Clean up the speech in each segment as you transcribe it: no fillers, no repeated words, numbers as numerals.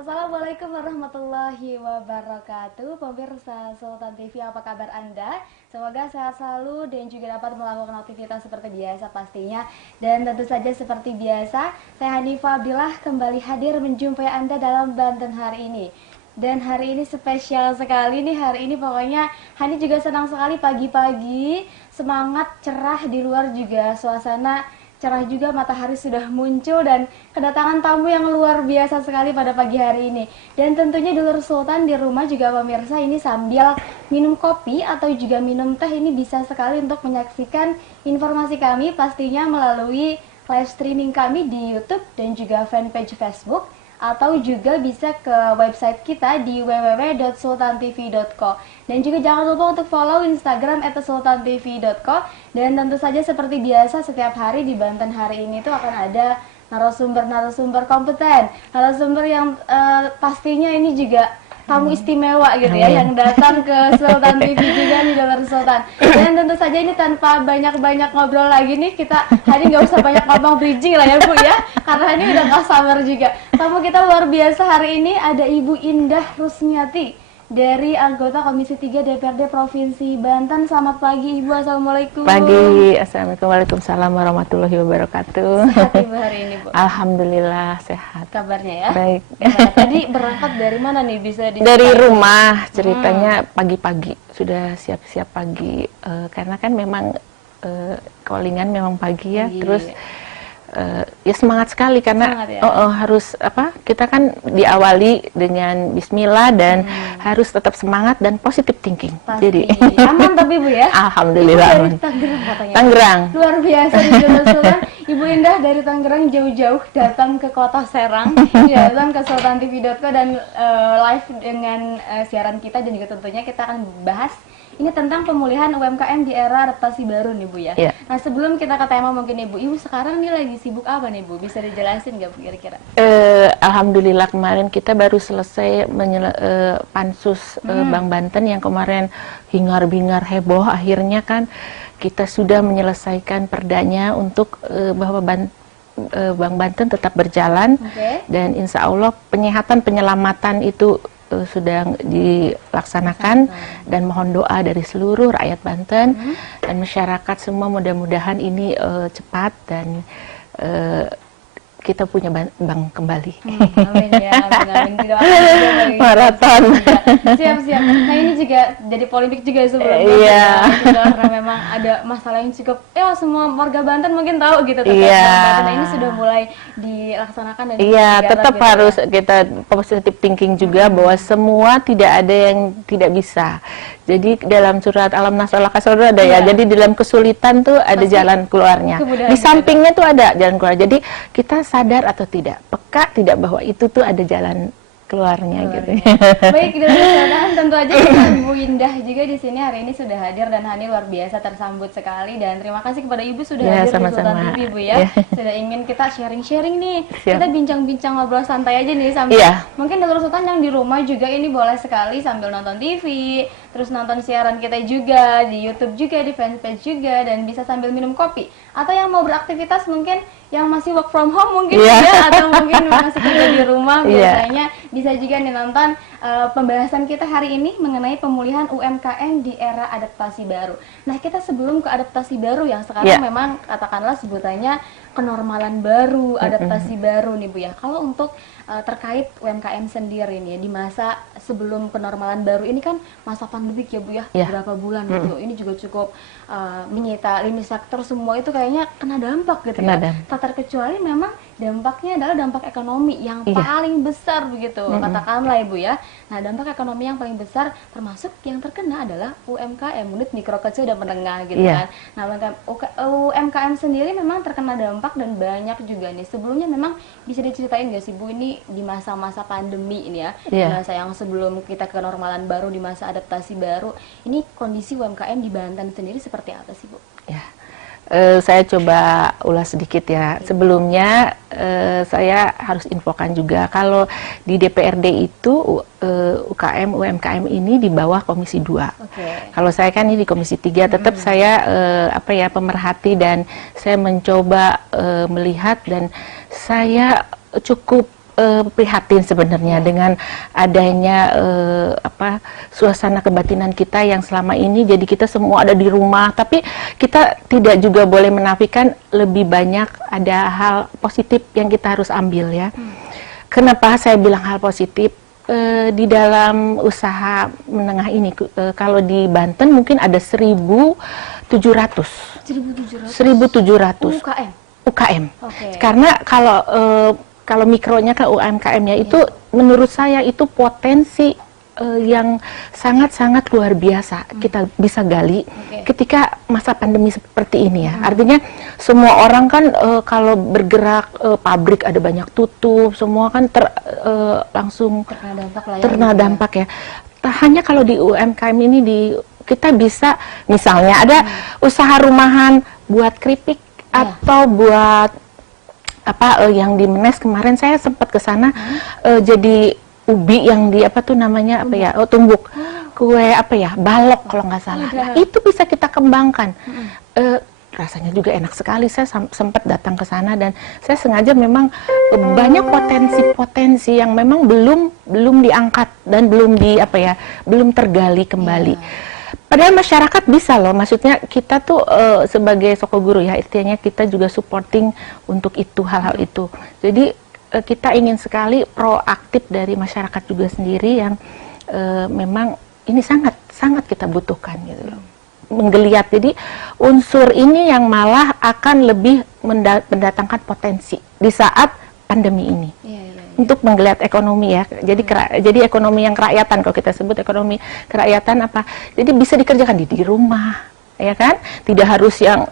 Assalamualaikum warahmatullahi wabarakatuh. Pemirsa Sultan TV, apa kabar Anda? Semoga sehat selalu dan juga dapat melakukan aktivitas seperti biasa pastinya. Dan tentu saja seperti biasa, saya Hanifah Abdillah kembali hadir menjumpai Anda dalam Banten hari ini. Dan hari ini spesial sekali nih, hari ini pokoknya Hani juga senang sekali pagi-pagi, semangat, cerah, di luar juga suasana cerah juga, matahari sudah muncul dan kedatangan tamu yang luar biasa sekali pada pagi hari ini. Dan tentunya dulur Sultan di rumah juga pemirsa ini sambil minum kopi atau juga minum teh ini bisa sekali untuk menyaksikan informasi kami pastinya melalui live streaming kami di YouTube dan juga fanpage Facebook, atau juga bisa ke website kita di www.sultantv.co. Dan juga jangan lupa untuk follow Instagram @sultantv.co. Dan tentu saja seperti biasa setiap hari di Banten hari ini tuh akan ada narasumber kompeten, narasumber yang pastinya ini juga tamu istimewa gitu ya, yang datang ke Sultan TV juga nih, Dulur Sultan. Dan tentu saja ini tanpa banyak-banyak ngobrol lagi nih, kita hari nggak usah banyak ngomong bridging lah ya Bu ya, karena ini udah gak sabar juga. Tamu kita luar biasa hari ini ada Ibu Indah Rusmiati dari anggota Komisi 3 DPRD Provinsi Banten. Selamat pagi Ibu, Assalamualaikum. Pagi, Assalamualaikum, Waalaikumsalam warahmatullahi wabarakatuh. Sehat Ibu hari ini Bu? Alhamdulillah sehat. Kabarnya ya? Baik. Tadi berangkat dari mana nih, bisa di Dari rumah, ceritanya pagi-pagi, sudah siap-siap pagi, karena kan memang callingan memang pagi ya, terus ya semangat sekali karena ya? harus kita kan diawali dengan Bismillah dan harus tetap semangat dan positive thinking. Pasti. Jadi aman tapi Bu ya? Alhamdulillah. Ibu dari Tangerang katanya. Tangerang. Luar biasa di Dulur Sultan. Ibu Indah dari Tangerang jauh-jauh datang ke kota Serang, datang ke sultantv.co dan live dengan siaran kita, dan juga tentunya kita akan bahas ini tentang pemulihan UMKM di era adaptasi baru nih Bu ya. Yeah. Nah sebelum kita ke tema mungkin Ibu sekarang nih lagi sibuk apa nih Bu? Bisa dijelasin nggak Bu kira-kira? Alhamdulillah kemarin kita baru selesai pansus Bank Banten yang kemarin hingar-bingar heboh, akhirnya kan kita sudah menyelesaikan perdanya untuk bahwa Bank Banten tetap berjalan, dan insya Allah penyelamatan itu sudah dilaksanakan, dan mohon doa dari seluruh rakyat Banten dan masyarakat semua, mudah-mudahan ini cepat dan kita punya bank kembali. Amin ya, amin. Maraton. Siap. Nah ini juga jadi polemik juga sebelumnya. Iya. Karena memang ada masalah yang cukup, semua warga Banten mungkin tahu gitu tentang Banten. Nah ini sudah mulai dilaksanakan dan tetap gitu, harus kita positive thinking juga bahwa semua tidak ada yang tidak bisa. Jadi dalam surat Alam Nasrallah Kasar ada ya. Jadi dalam kesulitan tuh ada jalan keluarnya. Di sampingnya tuh ada jalan keluar. Jadi kita sadar atau tidak, peka tidak bahwa itu tuh ada jalan keluarnya gitu. Baik, dan tentu aja kita Ibu Indah juga di sini hari ini sudah hadir, dan Hani luar biasa tersambut sekali, dan terima kasih kepada Ibu sudah hadir di Sultan TV Bu ya. Sudah ingin kita sharing-sharing nih. Kita bincang-bincang ngobrol santai aja nih sambil mungkin Dulur Sultan yang di rumah juga ini boleh sekali sambil nonton TV, terus nonton siaran kita juga di YouTube juga, di fanpage juga, dan bisa sambil minum kopi. Atau yang mau beraktivitas mungkin yang masih work from home mungkin ya, atau mungkin masih kerja di rumah biasanya bisa juga nih nonton pembahasan kita hari ini mengenai pemulihan UMKM di era adaptasi baru. Nah kita sebelum ke adaptasi baru yang sekarang memang katakanlah sebutannya kenormalan baru, adaptasi baru nih Bu ya. Kalau untuk terkait UMKM sendiri nih di masa sebelum kenormalan baru ini kan masa pandemik ya Bu ya, beberapa bulan gitu. Ini juga cukup menyita lini sektor, semua itu kayaknya kena dampak gitu ya. Tak terkecuali memang dampaknya adalah dampak ekonomi yang paling besar begitu, katakanlah Ibu ya. Nah dampak ekonomi yang paling besar termasuk yang terkena adalah UMKM, unit mikro kecil dan menengah gitu kan. Nah UMKM sendiri memang terkena dampak dan banyak juga nih. Sebelumnya memang bisa diceritain nggak sih Bu, ini di masa-masa pandemi ini ya, di masa yang sebelum kita ke kenormalan baru, di masa adaptasi baru, ini kondisi UMKM di Banten sendiri seperti apa sih Bu? Saya coba ulas sedikit ya. Sebelumnya saya harus infokan juga kalau di DPRD itu UMKM ini di bawah Komisi 2. Kalau saya kan ini di Komisi 3, tetap saya pemerhati, dan saya mencoba melihat, dan saya cukup prihatin sebenarnya dengan adanya suasana kebatinan kita yang selama ini, jadi kita semua ada di rumah, tapi kita tidak juga boleh menafikan lebih banyak ada hal positif yang kita harus ambil ya. Kenapa saya bilang hal positif? Di dalam usaha menengah ini, kalau di Banten mungkin ada 1.700 UKM. UKM. Okay. Karena kalau mikronya ke UMKM-nya itu menurut saya itu potensi yang sangat-sangat luar biasa kita bisa gali ketika masa pandemi seperti ini ya. Artinya semua orang kan kalau bergerak, pabrik ada banyak tutup, semua kan langsung terkena dampak ya. Hanya kalau di UMKM ini kita bisa misalnya ada usaha rumahan buat keripik atau buat yang di Menes kemarin saya sempat ke sana, jadi ubi yang di tumbuk kue balok kalau nggak salah. Nah, itu bisa kita kembangkan. Rasanya juga enak sekali. Saya sempat datang ke sana dan saya sengaja memang banyak potensi-potensi yang memang belum diangkat dan belum tergali kembali. Padahal masyarakat bisa loh, maksudnya kita tuh sebagai Sokoguru ya, artinya kita juga supporting untuk itu, hal-hal itu. Jadi kita ingin sekali proaktif dari masyarakat juga sendiri yang memang ini sangat kita butuhkan gitu loh. Menggeliat, jadi unsur ini yang malah akan lebih mendatangkan potensi di saat pandemi ini. Untuk menggeliat ekonomi ya, jadi ekonomi yang kerakyatan, kalau kita sebut ekonomi kerakyatan jadi bisa dikerjakan di rumah, ya kan? Tidak harus yang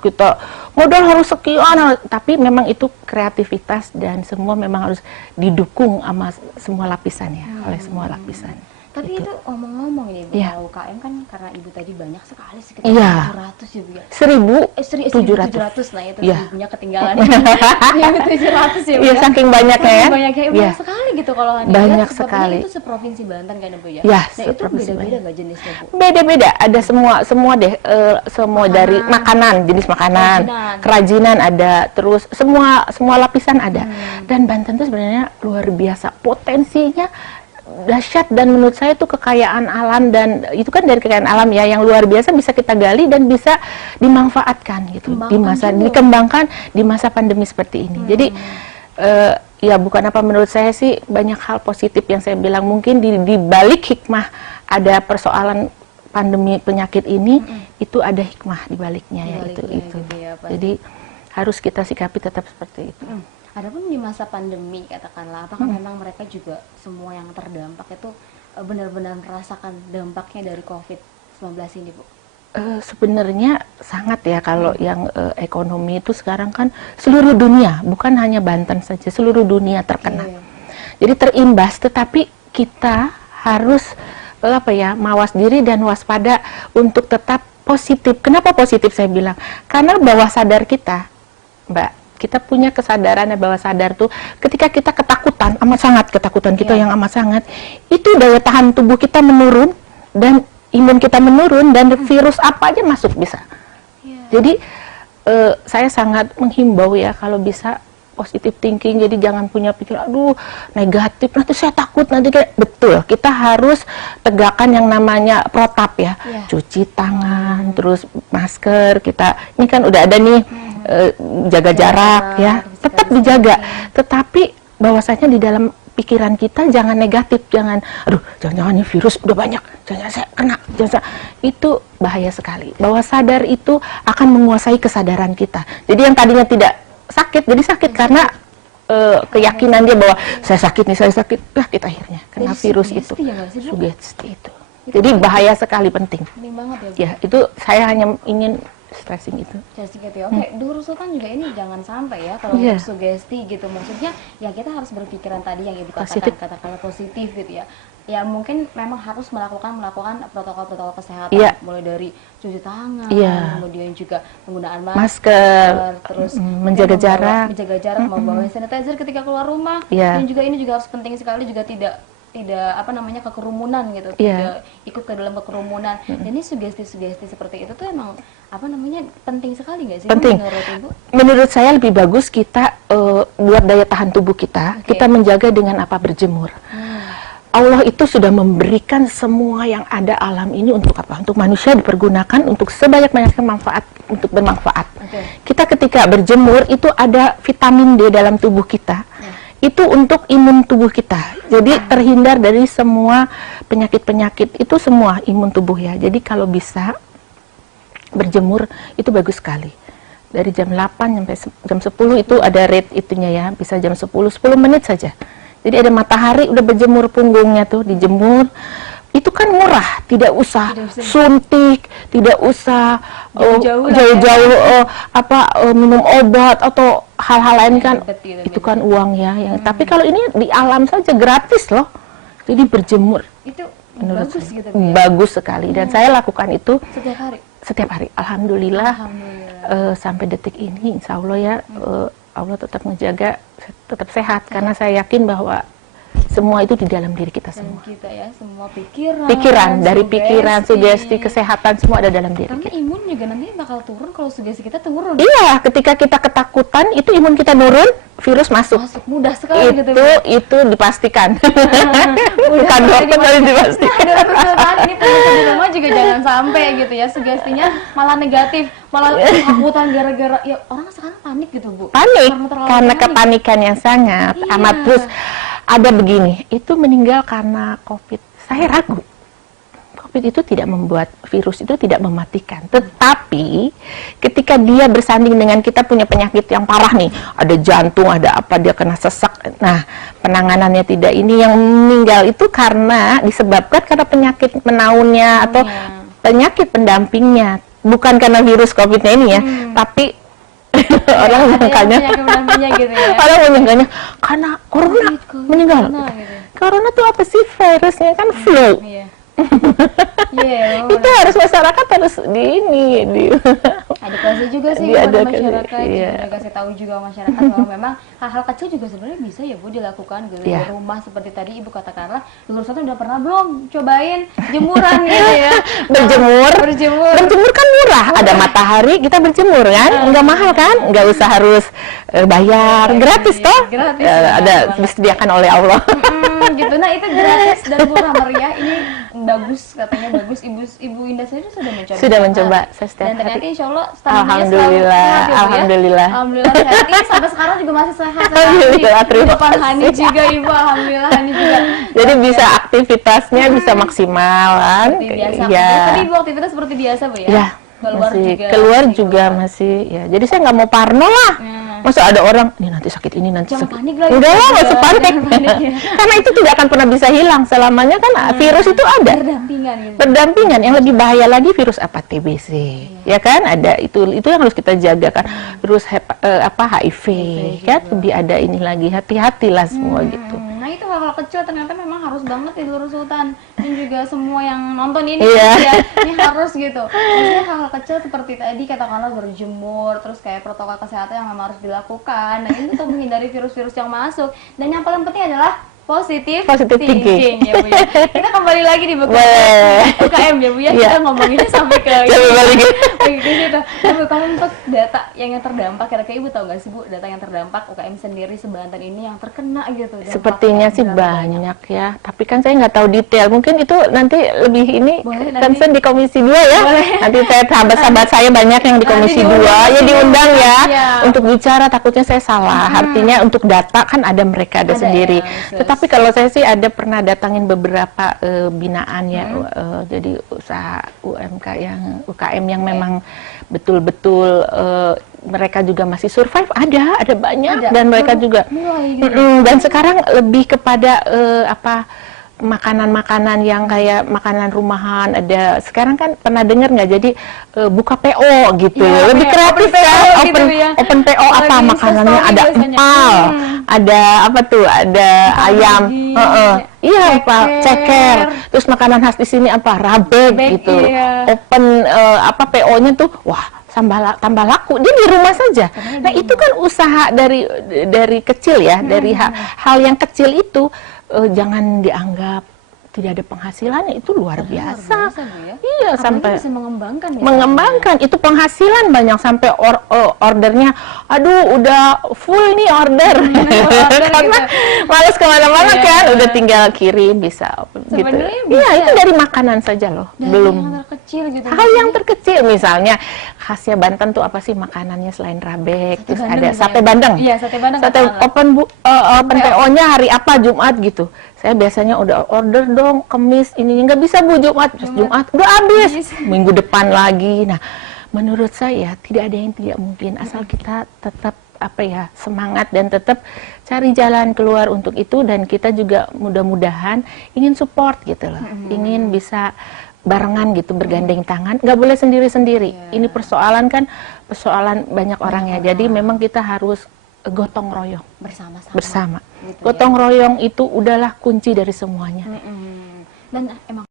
kita modal harus sekian, tapi memang itu kreativitas dan semua memang harus didukung sama semua lapisan ya, oleh semua lapisan. Tapi itu omong-omong ya, Bu, kalau UKM kan karena Ibu tadi banyak sekali sekitar 700 ya, Bu ya. 1.700. Nah, itu ibunya ketinggalan. 1.700 ya, Bu. Iya, saking banyaknya ya. Banyaknya banyak sekali gitu kalau banyak sekali. Itu seprovinsi Banten kan, Bu ya. Nah, itu beda-beda nggak jenisnya, Bu? Beda-beda, ada semua deh, semua dari makanan, jenis makanan, kerajinan ada, terus semua lapisan ada. Dan Banten itu sebenarnya luar biasa potensinya, dahsyat, dan menurut saya itu kekayaan alam, dan itu kan dari kekayaan alam ya yang luar biasa bisa kita gali dan bisa dimanfaatkan gitu dikembangkan di masa pandemi seperti ini. Jadi ya bukan menurut saya sih banyak hal positif yang saya bilang, mungkin di balik hikmah ada persoalan pandemi penyakit ini itu ada hikmah di baliknya ya itu. Gitu ya, jadi harus kita sikapi tetap seperti itu. Adapun di masa pandemi katakanlah, apakah memang mereka juga semua yang terdampak itu benar-benar merasakan dampaknya dari COVID-19 ini, Bu? Sebenarnya sangat ya, kalau yang ekonomi itu sekarang kan seluruh dunia, bukan hanya Banten saja, seluruh dunia terkena. Jadi terimbas, tetapi kita harus mawas diri dan waspada untuk tetap positif. Kenapa positif saya bilang? Karena bawah sadar kita, Mbak, kita punya kesadaran bawah sadar tuh ketika kita ketakutan, amat sangat ketakutan kita yang amat sangat, itu daya tahan tubuh kita menurun dan imun kita menurun dan virus apa aja masuk bisa. Jadi saya sangat menghimbau ya kalau bisa positive thinking, jadi jangan punya pikiran aduh negatif, nanti saya takut nanti betul, kita harus tegakkan yang namanya protap ya, cuci tangan, terus masker, kita ini kan udah ada nih jaga jarak ya, tetap dijaga, tetapi bahwasanya di dalam pikiran kita jangan negatif, jangan jangan-jangan ini virus udah banyak, jangan saya kena, itu bahaya sekali. Bawah sadar itu akan menguasai kesadaran kita, jadi yang tadinya tidak sakit jadi sakit karena keyakinan dia bahwa saya sakit, kita akhirnya kena virus itu, sugesti itu. Jadi bahaya sekali, penting banget ya, itu saya hanya ingin stressing itu. Oke, Duru Sultan juga ini jangan sampai ya kalau sugesti gitu, maksudnya ya kita harus berpikiran tadi yang Ibu katakan positif gitu ya. Ya mungkin memang harus melakukan protokol-protokol kesehatan, mulai dari cuci tangan, kemudian juga penggunaan masker, terus menjaga jarak, membawa sanitizer ketika keluar rumah, dan juga ini juga harus penting sekali juga tidak tidak apa namanya ke kerumunan gitu, tidak ikut ke dalam kerumunan. Dan ini sugesti-sugesti seperti itu tuh emang apa namanya penting sekali nggak sih? Penting. Menurut Ibu? Menurut saya lebih bagus kita buat daya tahan tubuh kita, kita menjaga dengan apa? Berjemur. Allah itu sudah memberikan semua yang ada alam ini untuk apa? Untuk manusia dipergunakan untuk sebanyak-banyaknya manfaat, untuk bermanfaat. Kita ketika berjemur itu ada vitamin D dalam tubuh kita. Itu untuk imun tubuh kita. Jadi terhindar dari semua penyakit-penyakit, itu semua imun tubuh ya. Jadi kalau bisa berjemur itu bagus sekali. Dari jam 8 sampai jam 10 itu ada rate itunya ya, bisa jam 10 menit saja. Jadi ada matahari udah berjemur punggungnya tuh, dijemur. Itu kan murah, tidak usah suntik, tidak usah jauh-jauh minum obat atau hal-hal lain kan. Itu kan uang ya. Tapi kalau ini di alam saja gratis loh. Jadi berjemur. Itu bagus gitu ya? Bagus sekali dan saya lakukan itu setiap hari. Setiap hari. Alhamdulillah. Sampai detik ini insya Allah ya Allah tetap menjaga, tetap sehat karena saya yakin bahwa semua itu di dalam diri kita semua. Kita ya, semua pikiran dari pikiran, sugesti, kesehatan semua ada dalam diri kita. Karena imun juga nanti bakal turun kalau sugesti kita turun. Iya, ketika kita ketakutan itu imun kita turun, virus masuk. Mudah sekali gitu. Itu dipastikan. Bukan dokter tapi dipastikan. Ini pemirsa di rumah juga jangan sampai gitu ya, sugestinya malah negatif, malah ketakutan gara-gara ya orang sekarang panik gitu Bu. Panik karena kepanikan yang sangat amat. Terus ada begini, itu meninggal karena COVID. Saya ragu. COVID itu tidak membuat, virus itu tidak mematikan. Tetapi ketika dia bersanding dengan kita punya penyakit yang parah nih, ada jantung, ada apa, dia kena sesak. Nah, penanganannya tidak ini yang meninggal itu karena disebabkan karena penyakit menaunnya atau penyakit pendampingnya. Bukan karena virus COVID-nya ini ya, tapi orang menyangkanya gitu ya. Orang menyangkanya karena corona meninggal. Corona tuh apa sih? Virusnya kan flu. Itu harus masyarakat harus edukasi juga sih kepada masyarakat, juga kasih tahu juga masyarakat bahwa memang hal-hal kecil juga sebenarnya bisa ya Bu dilakukan gitu di rumah seperti tadi Ibu katakanlah. Dulu satu udah pernah belum cobain jemuran gitu ya? Berjemur kan murah, ada matahari kita berjemur kan, nggak mahal kan, nggak usah harus bayar, gratis toh, ada disediakan oleh Allah. Gitu, nah itu gratis dan murah meriah. Ini bagus katanya, bagus. Ibu Indah saja sudah mencoba saya setiap dan ternyata insya Allah alhamdulillah sampai sekarang juga masih sehat. Alhamdulillah, terima kasih. Hani juga Ibu, alhamdulillah Hani juga. Jadi bisa aktivitasnya bisa maksimal kan. Tadi Ibu aktivitas seperti biasa Bu ya? Keluar juga masih ya. Jadi saya nggak mau parno lah. Masa ada orang, ini nanti sakit ini, nanti sakit. Udah lah, nggak usah panik. Karena itu tidak akan pernah bisa hilang. Selamanya kan virus itu ada. Berdampingan. Yang lebih bahaya lagi virus apa? TBC. Ya kan? Ada itu yang harus kita jaga kan. Virus HIV. Kan? Lebih ada ini lagi. Hati-hatilah semua gitu. Nah itu hal-hal kecil ternyata memang harus banget di Lurus Sultan. Dan juga semua yang nonton ini ya, ini harus gitu. Maksudnya hal-hal kecil seperti tadi katakanlah berjemur, terus kayak protokol kesehatan yang memang harus dilakukan. Nah ini untuk menghindari virus-virus yang masuk. Dan yang paling penting adalah positive thinking ya Bu ya. Kita kembali lagi di buku UKM ya Bu ya. Kita ngomonginnya sampai ke situ. Nah Bu, kalau untuk data yang terdampak, kira-kira Ibu tahu nggak sih Bu data yang terdampak UKM sendiri sebanten ini yang terkena gitu? Sepertinya sih banyak ya. Tapi kan saya nggak tahu detail. Mungkin itu nanti lebih ini concern di Komisi 2 ya. Nanti saya sahabat-sahabat saya banyak yang di Komisi 2 ya diundang ya untuk bicara. Takutnya saya salah. Artinya untuk data kan ada mereka ada sendiri. Tapi kalau saya sih ada pernah datangin beberapa binaan ya, jadi usaha UKM yang memang betul-betul mereka juga masih survive, ada banyak dan mereka juga dan sekarang lebih kepada makanan-makanan yang kayak makanan rumahan. Ada sekarang kan pernah dengar nggak, jadi buka PO gitu ya, lebih kreatif kan, open PO apa makanannya, ada empal, ada apa tuh, ada ayam, ceker, terus makanan khas di sini apa, rabek gitu, open PO-nya tuh, wah tambah laku dia di rumah saja. Nah itu kan usaha dari kecil ya, dari hal yang kecil itu jangan dianggap tidak ada penghasilannya, itu luar biasa. Bu, ya? Iya, Apalagi sampai bisa mengembangkan ya. mengembangkan itu penghasilan banyak, sampai ordernya, aduh udah full nih order, karena gitu. males kemana-mana Iya. kan, udah tinggal kirim bisa gitu. Sebenarnya Iya, bisa itu dari makanan saja loh, dari belum yang terkecil gitu. hal yang terkecil, misalnya khasnya Banten tuh apa sih makanannya selain rabek, terus Bandeng ada misalnya, sate Bu. Bandeng. Iya, sate Bandeng. Sate open PO-nya hari apa, Jumat gitu. Saya biasanya udah order dong, Kemis ini nggak bisa Bu, Jumat. Terus Jumat udah habis, minggu depan lagi. Nah, menurut saya tidak ada yang tidak mungkin asal kita tetap apa ya, semangat dan tetap cari jalan keluar untuk itu. Dan kita juga mudah-mudahan ingin support gitu loh, ingin bisa barengan gitu, bergandeng tangan, nggak boleh sendiri-sendiri. Ini persoalan kan persoalan banyak orang ya, jadi memang kita harus gotong royong bersama. Gitu Gotong royong itu udahlah kunci dari semuanya. Dan emang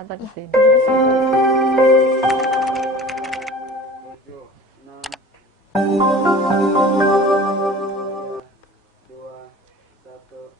Atau ke sini. 7, 6, 2, 1.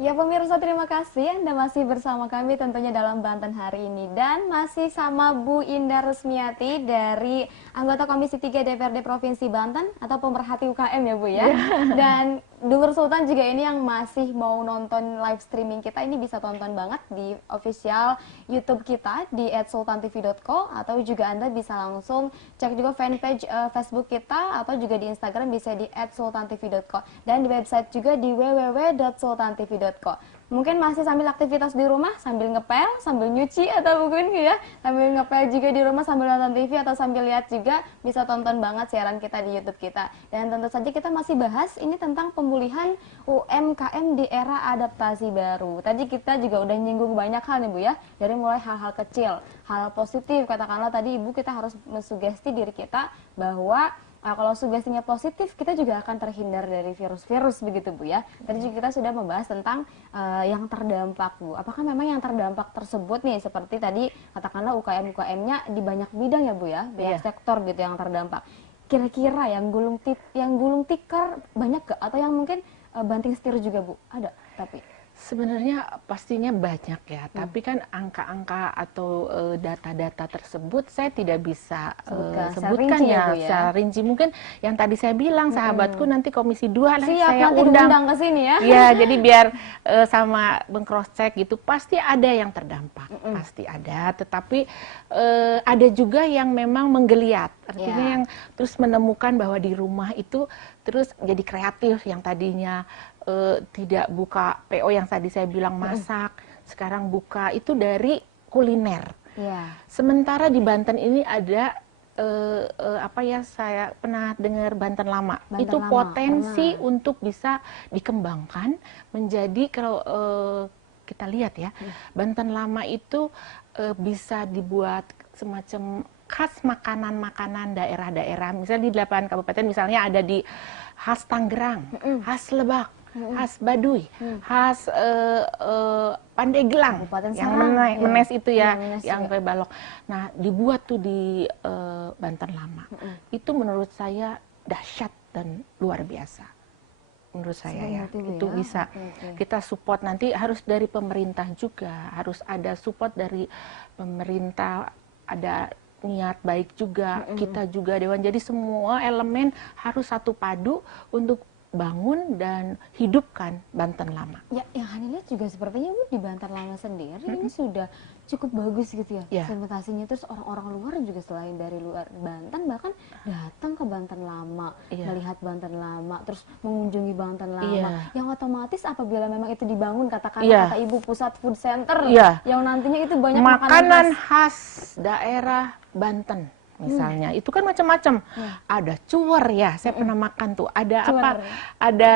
Ya pemirsa, terima kasih Anda masih bersama kami tentunya dalam Banten hari ini. Dan masih sama Bu Indah Rusmiati dari anggota Komisi 3 DPRD Provinsi Banten atau pemerhati UKM ya Bu ya. Dan Nur Sultan juga ini yang masih mau nonton live streaming kita, ini bisa tonton banget di official YouTube kita di @sultantv.co, atau juga Anda bisa langsung cek juga fanpage Facebook kita, atau juga di Instagram bisa di @sultantv.co, dan di website juga di www.sultantv.co. Mungkin masih sambil aktivitas di rumah, sambil ngepel, sambil nyuci, atau mungkin ya sambil ngepel juga di rumah sambil nonton TV atau sambil lihat juga, bisa tonton banget siaran kita di YouTube kita. Dan tentu saja kita masih bahas ini tentang pemulihan UMKM di era adaptasi baru. Tadi kita juga udah nyinggung banyak hal nih Bu ya, dari mulai hal-hal kecil, hal positif, katakanlah tadi Ibu kita harus mensugesti diri kita bahwa kalau sugestinya positif, kita juga akan terhindar dari virus-virus begitu Bu ya. Tadi juga kita sudah membahas tentang yang terdampak Bu. Apakah memang yang terdampak tersebut nih, seperti tadi katakanlah UKM-UKM-nya di banyak bidang ya Bu ya, banyak sektor gitu yang terdampak. Kira-kira yang gulung tikar banyak gak? Atau yang mungkin banting setir juga Bu? Ada tapi? Sebenarnya pastinya banyak ya, tapi kan angka-angka atau data-data tersebut saya tidak bisa sebutkan ya secara rinci. Mungkin yang tadi saya bilang, sahabatku nanti Komisi 2 saya undang ke sini ya. Ya, jadi biar sama cross check gitu, pasti ada yang terdampak, pasti ada. Tetapi ada juga yang memang menggeliat, artinya yang terus menemukan bahwa di rumah itu terus jadi kreatif, yang tadinya tidak buka PO yang tadi saya bilang masak, sekarang buka itu dari kuliner. Sementara di Banten ini ada saya pernah dengar Banten Lama. Itu potensi untuk bisa dikembangkan menjadi, kalau kita lihat ya, Banten Lama itu bisa dibuat semacam khas makanan-makanan daerah-daerah. Misalnya di 8 kabupaten, misalnya ada di khas Tangerang, khas Lebak, khas Baduy, khas Pandeglang, Kabupaten yang Serang, Menes itu ya, Menes yang juga. kue balok. Nah, dibuat tuh di Banten Lama. Itu menurut saya dahsyat dan luar biasa. Menurut saya ya, Sebanyak itu ya? bisa Oke. kita support. Nanti harus dari pemerintah juga, harus ada support dari pemerintah, ada niat baik juga, kita juga Dewan. Jadi semua elemen harus satu padu untuk bangun dan hidupkan Banten Lama. Ya, yang Hani lihat juga sepertinya Bu di Banten Lama sendiri ini sudah cukup bagus gitu ya, Ya. segmentasinya. Terus orang-orang luar juga selain dari luar Banten bahkan datang ke Banten Lama, Iya. melihat Banten Lama, terus mengunjungi Banten Lama. Iya. Yang otomatis apabila memang itu dibangun, katakanlah Iya. kata Ibu pusat food center, Iya. yang nantinya itu banyak Makanan khas. khas daerah Banten misalnya, itu kan macam-macam. Ada cuwer ya, saya pernah makan tuh. Ada Cuwer. apa? Ada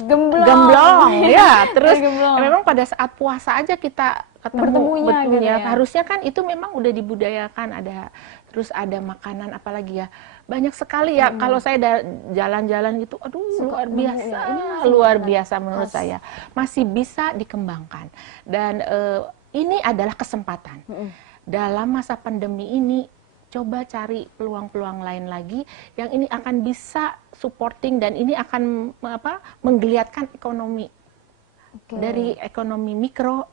Gemblong. ya. Terus Gemblong. memang pada saat puasa aja kita ketemu Bertemunya gitu ya. Harusnya kan itu memang udah dibudayakan. Terus ada makanan apalagi ya, banyak sekali ya. Kalau saya jalan-jalan gitu, aduh Suka luar nemu biasa, ya. Ini masih luar makanan biasa menurut khas. saya. Masih bisa dikembangkan dan ini adalah kesempatan. Dalam masa pandemi ini, coba cari peluang-peluang lain lagi yang ini akan bisa supporting dan ini akan menggeliatkan ekonomi. Oke. Dari ekonomi mikro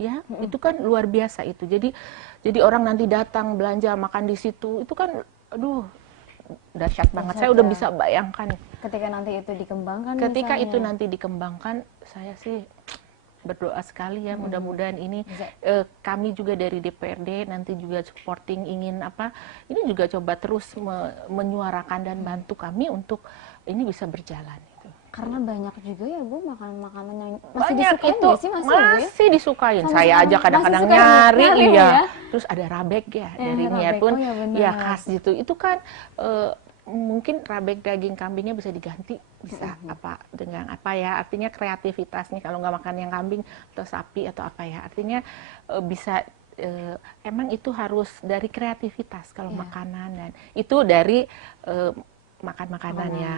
ya, itu kan luar biasa itu. Jadi orang nanti datang belanja makan di situ, itu kan aduh dahsyat banget. Saya udah ya. bisa bayangkan Ketika nanti itu dikembangkan ketika misalnya. itu nanti dikembangkan, saya sih berdoa sekali ya, mudah-mudahan ini Bisa. kami juga dari DPRD nanti juga supporting, ingin ini juga coba terus menyuarakan dan bantu kami untuk ini bisa berjalan itu. Karena banyak juga ya Bu makanan-makanan yang masih Banyak disukain itu nggak sih masih ya, Bu ya? masih disukain. Sampai Saya sekarang aja kadang-kadang masih suka nyari nyari, Bu, ya. ya? Terus ada rabek ya dari rabek. niat pun Oh, ya benar. ya khas gitu. Itu kan mungkin rabek daging kambingnya bisa diganti, bisa dengan apa ya, artinya kreativitasnya. Kalau nggak makan yang kambing atau sapi atau apa ya, artinya bisa emang itu harus dari kreativitas kalau makanan, dan itu dari makan makanannya.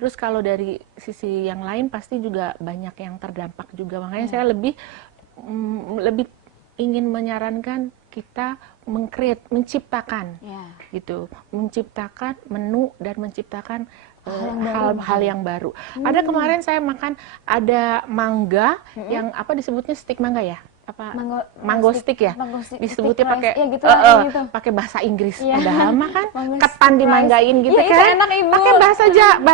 Terus kalau dari sisi yang lain pasti juga banyak yang terdampak juga, makanya saya lebih ingin menyarankan kita menciptakan gitu, menciptakan menu dan menciptakan hal yang baru. Ada kemarin saya makan ada mangga yang disebutnya stik mangga ya, mango stick ya, Mango stick, disebutnya stick pakai rice. Iya, gitu lah, kayak gitu. pakai bahasa Inggris, Iya. padahal mah kan Mango ketan stick dimanggain rice. gitu Iya, itu kan, enak, Ibu. pakai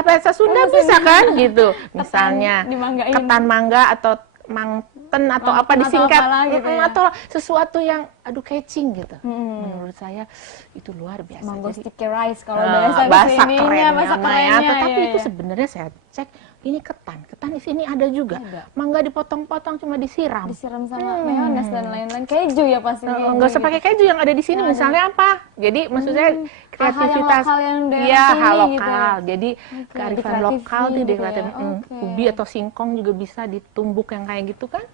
bahasa Sunda bisa kan gitu, misalnya dimanggain. ketan mangga atau mangten atau apa Mangten atau disingkat, apalah gitu ya. atau sesuatu yang catching gitu. Menurut saya itu luar biasa. Mango Jadi, sticky rice kalau bahasa kesininya, kerennya bahasa mah ya. kerennya. Tetapi ya, itu ya. sebenarnya saya cek, ini ketan di sini ada juga. Ada. Mangga dipotong-potong cuma disiram. Disiram sama mayones dan lain-lain, keju ya pasti. Nggak usah pakai keju, yang ada di sini misalnya apa? Jadi maksud saya kreativitas, lokal yang daerah ya sini hal gitu lokal. ya. Jadi Oke, kearifan dikreatifin lokal gitu ya. dikreatifin. Oke. Ubi atau singkong juga bisa ditumbuk yang kayak gitu kan?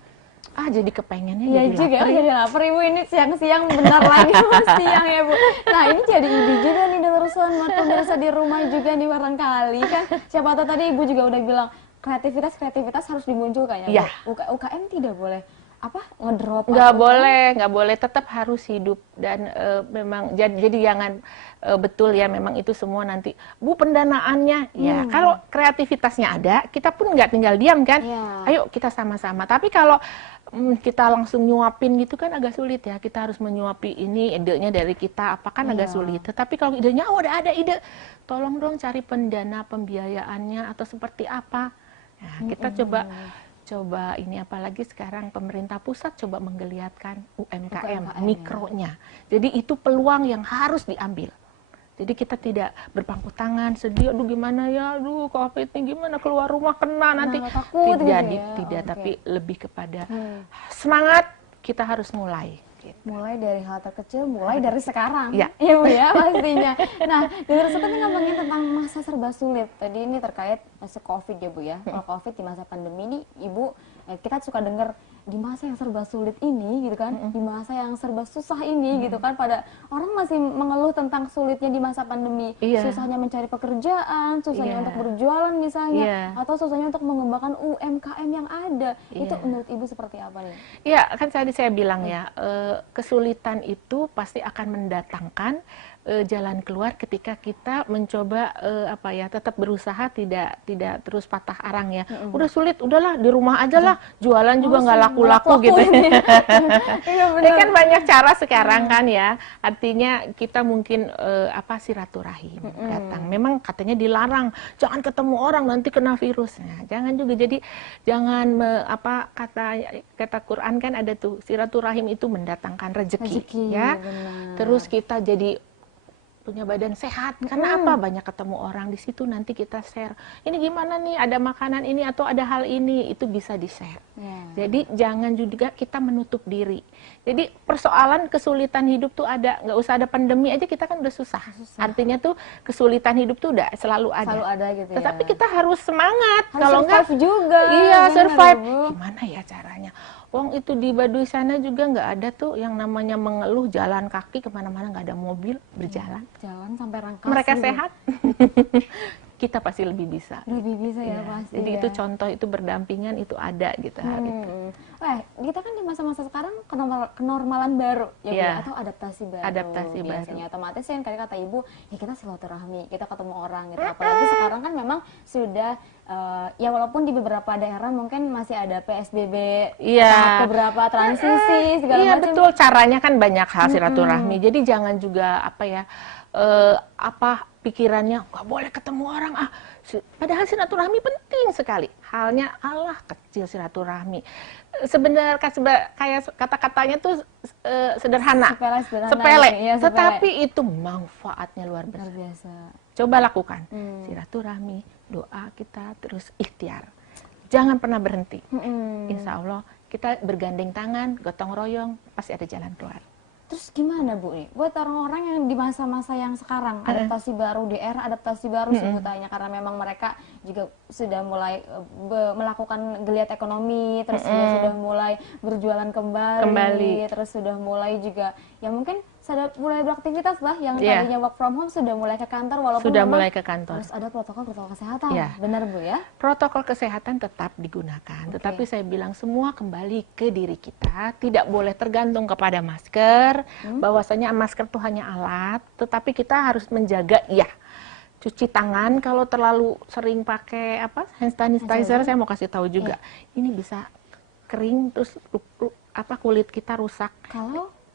Jadi kepengennya Iya jadi juga, lapar ya. jadi lapar Ibu, ini siang-siang benar lagi Mas, siang ya Bu. Nah ini jadi ide juga nih teman-teman buat pemirsa di rumah juga nih, barangkali kan siapa tahu tadi Ibu juga udah bilang kreativitas harus dimunculkan ya Bu. Iya. UKM tidak boleh ngedrop. Nggak boleh, tetap harus hidup dan memang jadi jangan betul ya, memang itu semua nanti Bu pendanaannya ya. Kalau kreativitasnya ada, kita pun nggak tinggal diam kan. Iya. Ayo kita sama-sama. Tapi kalau kita langsung nyuapin gitu kan agak sulit ya. Kita harus menyuapi ini idenya dari kita, agak sulit. Tetapi kalau idenya udah ada ide, tolong dong cari pendana pembiayaannya atau seperti apa. Nah, kita coba ini, apalagi sekarang pemerintah pusat coba menggeliatkan UMKM mikronya. Jadi itu peluang yang harus diambil. Jadi kita tidak berpangku tangan, sedih, aduh gimana ya, aduh COVID ini gimana, keluar rumah kena nanti. takut Tidak, gitu ya. tidak, Oke. tapi lebih kepada semangat, kita harus mulai. Gitu. Mulai dari hal terkecil, mulai dari sekarang. Iya. Iya Bu ya, pastinya. Nah, dengar tadi ngomongin tentang masa serba sulit. Tadi ini terkait masa COVID ya Bu ya. Kalau COVID di masa pandemi ini, Ibu, kita suka dengar di masa yang serba sulit ini gitu kan, di masa yang serba susah ini gitu kan, pada orang masih mengeluh tentang sulitnya di masa pandemi, Iya. susahnya mencari pekerjaan, susahnya Iya. untuk berjualan misalnya, Iya. atau susahnya untuk mengembangkan UMKM yang ada. Itu Iya. menurut Ibu seperti apa nih? Ya, kan tadi saya bilang ya, kesulitan itu pasti akan mendatangkan jalan keluar ketika kita mencoba apa ya, tetap berusaha, tidak terus patah arang ya. Udah sulit, udahlah di rumah aja lah, jualan juga nggak laku-laku gitu. Iya Ini kan banyak cara sekarang kan ya. Artinya kita mungkin apa, silaturahim datang. Memang katanya dilarang, jangan ketemu orang nanti kena virus. Nah, jangan juga. Jadi jangan apa, kata Quran kan ada tuh, silaturahim itu mendatangkan rezeki ya. Benar. Terus kita jadi punya badan sehat. Karena apa? Banyak ketemu orang di situ, nanti kita share. Ini gimana nih, ada makanan ini atau ada hal ini, itu bisa di-share. Ya. Jadi jangan juga kita menutup diri. Jadi persoalan kesulitan hidup tuh ada, nggak usah ada pandemi aja kita kan udah susah. Artinya tuh kesulitan hidup tuh udah selalu ada. Selalu ada gitu ya. Tetapi kita harus semangat. Harus Kalau nggak, survive juga. iya Benar, survive. Bu. Gimana ya caranya? Wong itu di Baduy sana juga nggak ada tuh yang namanya mengeluh, jalan kaki kemana-mana, nggak ada mobil, berjalan. Jalan sampai rangkas. Mereka gitu. sehat. Kita pasti lebih bisa. Lebih bisa ya, Iya. pasti. Jadi ya. itu contoh, itu berdampingan, itu ada gitu. Gitu. Kita kan di masa-masa sekarang kenormalan baru ya, Bu, Iya. atau adaptasi baru. Adaptasi biasanya otomatis yang tadi kata Ibu, ya kita silaturahmi, kita ketemu orang gitu. Apalagi sekarang kan memang sudah ya walaupun di beberapa daerah mungkin masih ada PSBB, Iya. tahap beberapa transisi segala Iya macam. betul, caranya kan banyak hal silaturahmi. Jadi jangan juga apa ya, apa pikirannya nggak boleh ketemu orang ah. Padahal silaturahmi penting sekali. Halnya Allah kecil silaturahmi. Sebenarnya kayak kata-katanya tuh sederhana, sepele. Iya, sepele. Tetapi itu manfaatnya luar Luar biasa. biasa. Coba lakukan silaturahmi, doa kita, terus ikhtiar. Jangan pernah berhenti. Insya Allah kita bergandeng tangan, gotong royong, pasti ada jalan keluar. Terus gimana Bu nih, buat orang-orang yang di masa-masa yang sekarang, adaptasi baru, di era adaptasi baru sebutannya, karena memang mereka juga sudah mulai melakukan geliat ekonomi, terus juga sudah mulai berjualan kembali, terus sudah mulai juga, ya mungkin sudah mulai beraktivitas lah, yang tadinya work from home sudah mulai ke kantor, walaupun sudah memang mulai ke kantor. harus ada protokol kesehatan, Ya. benar Bu ya? Protokol kesehatan tetap digunakan, tetapi saya bilang semua kembali ke diri kita, tidak boleh tergantung kepada masker, bahwasanya masker itu hanya alat, tetapi kita harus menjaga ya. Cuci tangan, kalau terlalu sering pakai apa hand sanitizer, saya mau kasih tahu juga, ini bisa kering terus apa kulit kita rusak.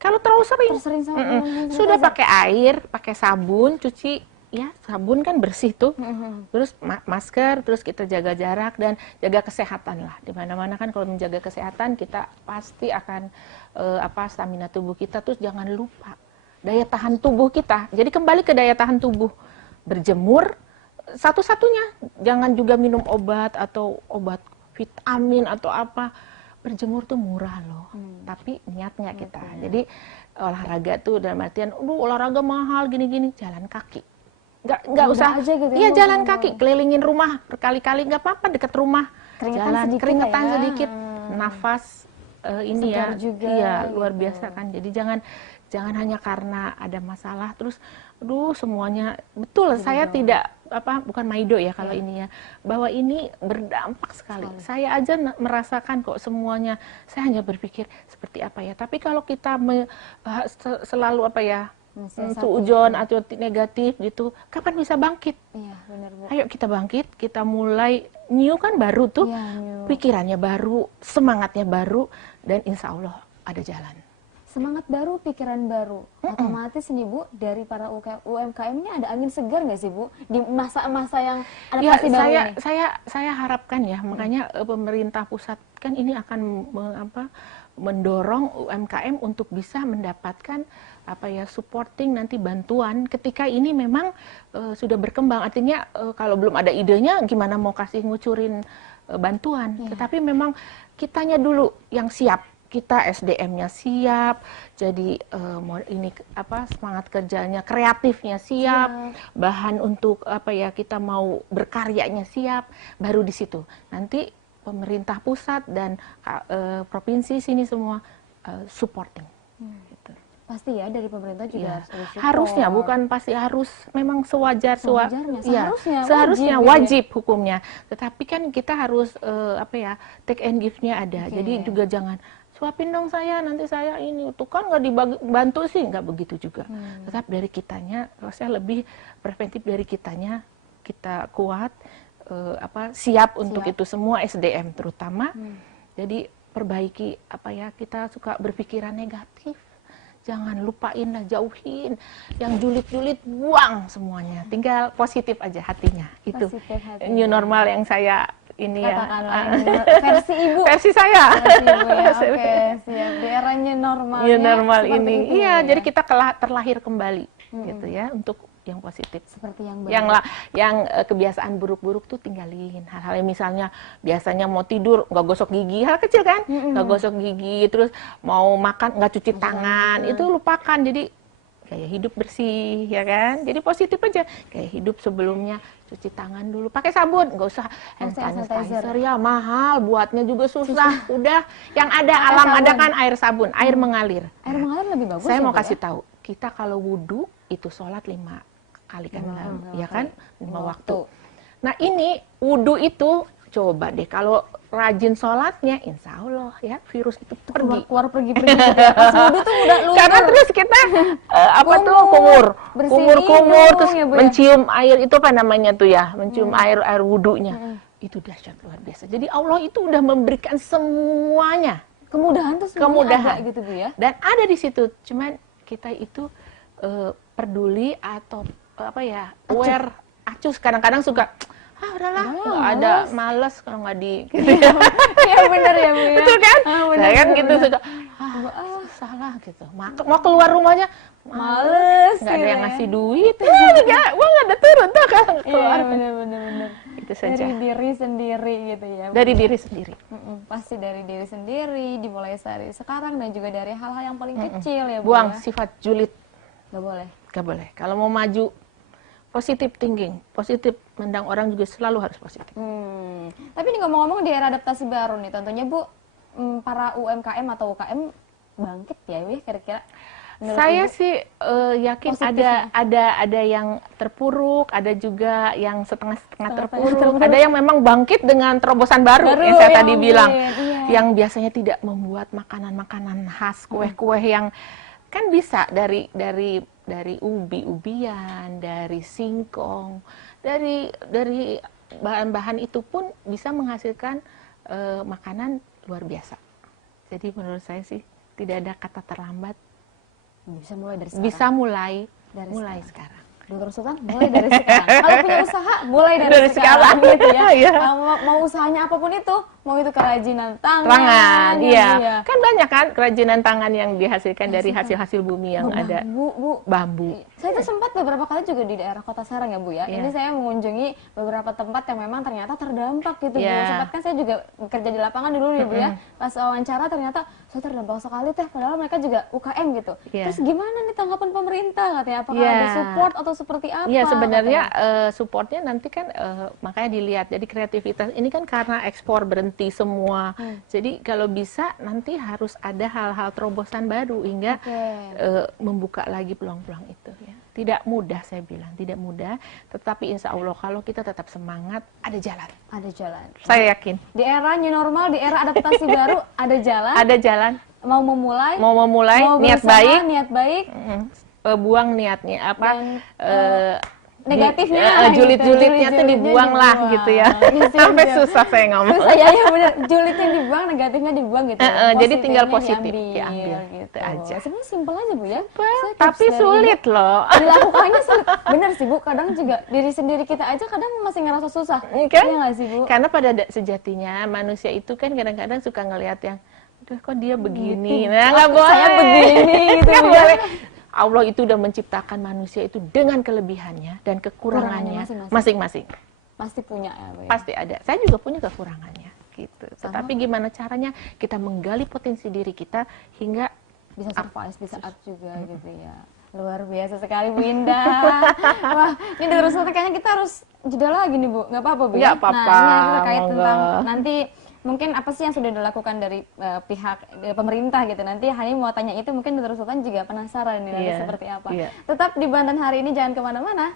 Kalau terlalu sering, sudah pakai air, pakai sabun, cuci, ya sabun kan bersih tuh, terus masker, terus kita jaga jarak dan jaga kesehatan lah. Di mana-mana kan kalau menjaga kesehatan kita pasti akan apa stamina tubuh kita, terus jangan lupa daya tahan tubuh kita. Jadi kembali ke daya tahan tubuh, berjemur satu-satunya, jangan juga minum obat atau obat vitamin atau apa. Berjemur tuh murah loh, tapi niat nggak kita. Jadi olahraga tuh dalam artian, olahraga mahal gini-gini, jalan kaki. Nggak usah aja gitu ya, iya jalan kaki, kelilingin rumah berkali-kali, nggak apa-apa, deket rumah. Keringetan sedikit, nafas ini segar ya, juga, iya luar gitu. biasa kan. Jadi jangan hanya karena ada masalah terus semuanya betul. Saya tidak bukan maido ya kalau ini ya, bahwa ini berdampak sekali. Saya aja merasakan kok semuanya. Saya hanya berpikir seperti apa ya, tapi kalau kita selalu apa ya, suujon atau negatif gitu, kapan bisa bangkit? Iya, benar Bu. Ayo kita bangkit, kita mulai new kan baru tuh, pikirannya baru, semangatnya baru, dan insya Allah ada jalan. Semangat baru, pikiran baru. Otomatis nih Bu, dari para UMKM ini ada angin segar nggak sih Bu? Di masa-masa yang adaptasi baru ini? Saya harapkan ya, makanya pemerintah pusat kan ini akan mendorong UMKM untuk bisa mendapatkan supporting nanti bantuan ketika ini memang sudah berkembang. Artinya kalau belum ada idenya gimana mau kasih ngucurin bantuan. Tetapi memang kitanya dulu yang siap. Kita SDM-nya siap, jadi ini semangat kerjanya, kreatifnya siap, bahan untuk kita mau berkaryanya siap, baru di situ nanti pemerintah pusat dan provinsi sini semua supporting. Gitu. Pasti ya dari pemerintah juga Ya, harus ada support. harusnya, bukan pasti harus, memang Sewajarnya, ya, seharusnya seharusnya wajib gitu ya. wajib hukumnya. Tetapi kan kita harus take and give-nya ada. Oke. Jadi juga jangan suapin dong saya, nanti saya ini tuh kan nggak dibantu sih, nggak begitu juga. Tetap dari kitanya, saya lebih preventif dari kitanya, kita kuat, siap untuk itu semua SDM terutama. Jadi perbaiki kita suka berpikiran negatif. Jangan lupain lah, jauhin. Yang julid-julid buang semuanya. Tinggal positif aja hatinya. Itu Positif hatinya. new normal yang saya ini Katakanlah ya. versi ibu. Versi saya. Versi ibu ya. Oke, siap. Di eranya normalnya. New normal seperti ini. itu Iya, ya. jadi kita terlahir kembali gitu ya untuk yang positif. Seperti yang baik. Yang kebiasaan buruk-buruk tuh tinggalin. Hal-hal yang misalnya biasanya mau tidur nggak gosok gigi, hal kecil kan, nggak gosok gigi, terus mau makan nggak cuci tangan, itu lupakan. Jadi kayak hidup bersih, ya kan? Jadi positif aja. Kayak hidup sebelumnya cuci tangan dulu, pakai sabun, nggak usah hand sanitizer ya, mahal, buatnya juga susah. Udah, yang ada alam ada kan air sabun, air mengalir. Air mengalir lebih bagus. Saya ya, mau Bu, kasih ya? tahu, kita kalau wudhu itu sholat 5 kali kan, ya kan, 5 waktu. Nah ini wudhu itu coba deh kalau rajin sholatnya, insya Allah ya virus itu pergi. Keluar pergi-pergi gitu ya. Pas wudhu tuh udah lumer. Karena terus kita Bersihin kumur hidung, terus ya, Bu, ya? mencium air itu apa namanya tuh ya, mencium air wudhunya. Itu dahsyat luar biasa. Jadi Allah itu udah memberikan semuanya. Kemudahan tuh semuanya Kemudahan. ada gitu Bu ya. Dan ada di situ, cuman kita itu peduli atau aware, acus. Kadang-kadang suka, udahlah, nggak ada, males kalau nggak di. Iya benar ya Bu ya. Betul kan? Benar, Saya kan benar, gitu benar. suka, salah gitu. Mau keluar rumahnya, Males nggak ada gitu yang ya. ngasih duit, nggak, uang nggak ada turun tuh kalau keluar. Iya benar. Itu saja. Dari diri sendiri gitu ya. Bu. Dari diri sendiri. Pasti dari diri sendiri, dimulai dari sekarang dan juga dari hal-hal yang paling kecil ya Bu. Buang ya. sifat julid, Nggak boleh. nggak boleh. Kalau mau maju, positif thinking, positif mendang orang juga selalu harus positif. Tapi nih ngomong-ngomong di era adaptasi baru nih, tentunya Bu, para UMKM atau UKM bangkit ya Bu ya kira-kira? Menurut Saya Ibu? sih yakin Positifnya. ada yang terpuruk, ada juga yang setengah-setengah terpuruk, ada yang memang bangkit dengan terobosan baru yang saya tadi bilang, yang biasanya tidak membuat makanan-makanan khas, kue-kue yang kan bisa dari ubi-ubian, dari singkong, dari bahan-bahan itu pun bisa menghasilkan makanan luar biasa. Jadi menurut saya sih tidak ada kata terlambat. Bisa mulai dari sekarang. Bisa mulai Dari sekarang. Dr. Sultan, mulai dari sekarang. Kalau punya usaha, mulai dari Dari sekarang sekarang. gitu ya. Iya. Mau usahanya apapun itu, mau itu kerajinan tangan, iya. Kan banyak kan kerajinan tangan yang dihasilkan dari hasil-hasil bumi yang ada. Bambu. Saya tuh sempat beberapa kali juga di daerah Kota Serang ya Bu ya. Iya. Ini saya mengunjungi beberapa tempat yang memang ternyata terdampak gitu Bu. Iya. Sempat kan saya juga bekerja di lapangan dulu ya Bu ya. Pas wawancara ternyata saya terdampak sekali teh. Padahal mereka juga UKM gitu. Iya. Terus gimana nih tanggapan pemerintah katanya? Apakah Iya. ada support atau seperti apa? Iya sebenarnya supportnya nanti kan makanya dilihat. Jadi kreativitas ini kan karena ekspor berhenti semua. Jadi kalau bisa nanti harus ada hal-hal terobosan baru hingga membuka lagi peluang-peluang itu. Ya. Tidak mudah saya bilang, tidak mudah. Tetapi insya Allah kalau kita tetap semangat ada jalan. Ada jalan. Saya yakin. Di era new normal, di era adaptasi baru ada jalan. Ada jalan. Mau memulai. Mau memulai, mau niat berusaha, baik. Niat baik. Buang niatnya apa? Negatifnya julid-julidnya tuh dibuang lah gitu ya. Sampai susah saya ngomong. Susah ya benar, julidnya dibuang, negatifnya dibuang gitu. Jadi tinggal Positifnya positif diambil gitu aja. Sebenarnya simpel aja Bu ya. Tapi sulit loh. Dilakukannya sulit. Benar sih Bu, kadang juga diri sendiri kita aja kadang masih ngerasa susah. Kan? Iya nggak sih Bu? Karena pada sejatinya manusia itu kan kadang-kadang suka ngelihat yang, aduh kok dia begini. Nah nggak boleh. Saya begini gitu Nggak Bu. boleh. Allah itu udah menciptakan manusia itu dengan kelebihannya dan kekurangannya masing-masing. Pasti punya ya Bu ya. Pasti ada. Saya juga punya kekurangannya gitu. Tetapi gimana caranya kita menggali potensi diri kita hingga bisa survive, bisa up juga gitu ya. Luar biasa sekali Bu Indah. Wah, ini terus kayaknya kita harus jeda lagi nih Bu. Nggak apa-apa Bu ya? Nggak apa-apa, Nah, ini terkait monggo. tentang nanti mungkin apa sih yang sudah dilakukan dari pihak pemerintah gitu. Nanti Hani mau tanya itu, mungkin Dr. Sultan juga penasaran nih nanti Iya, seperti apa. iya. Tetap di Banten hari ini, jangan kemana-mana.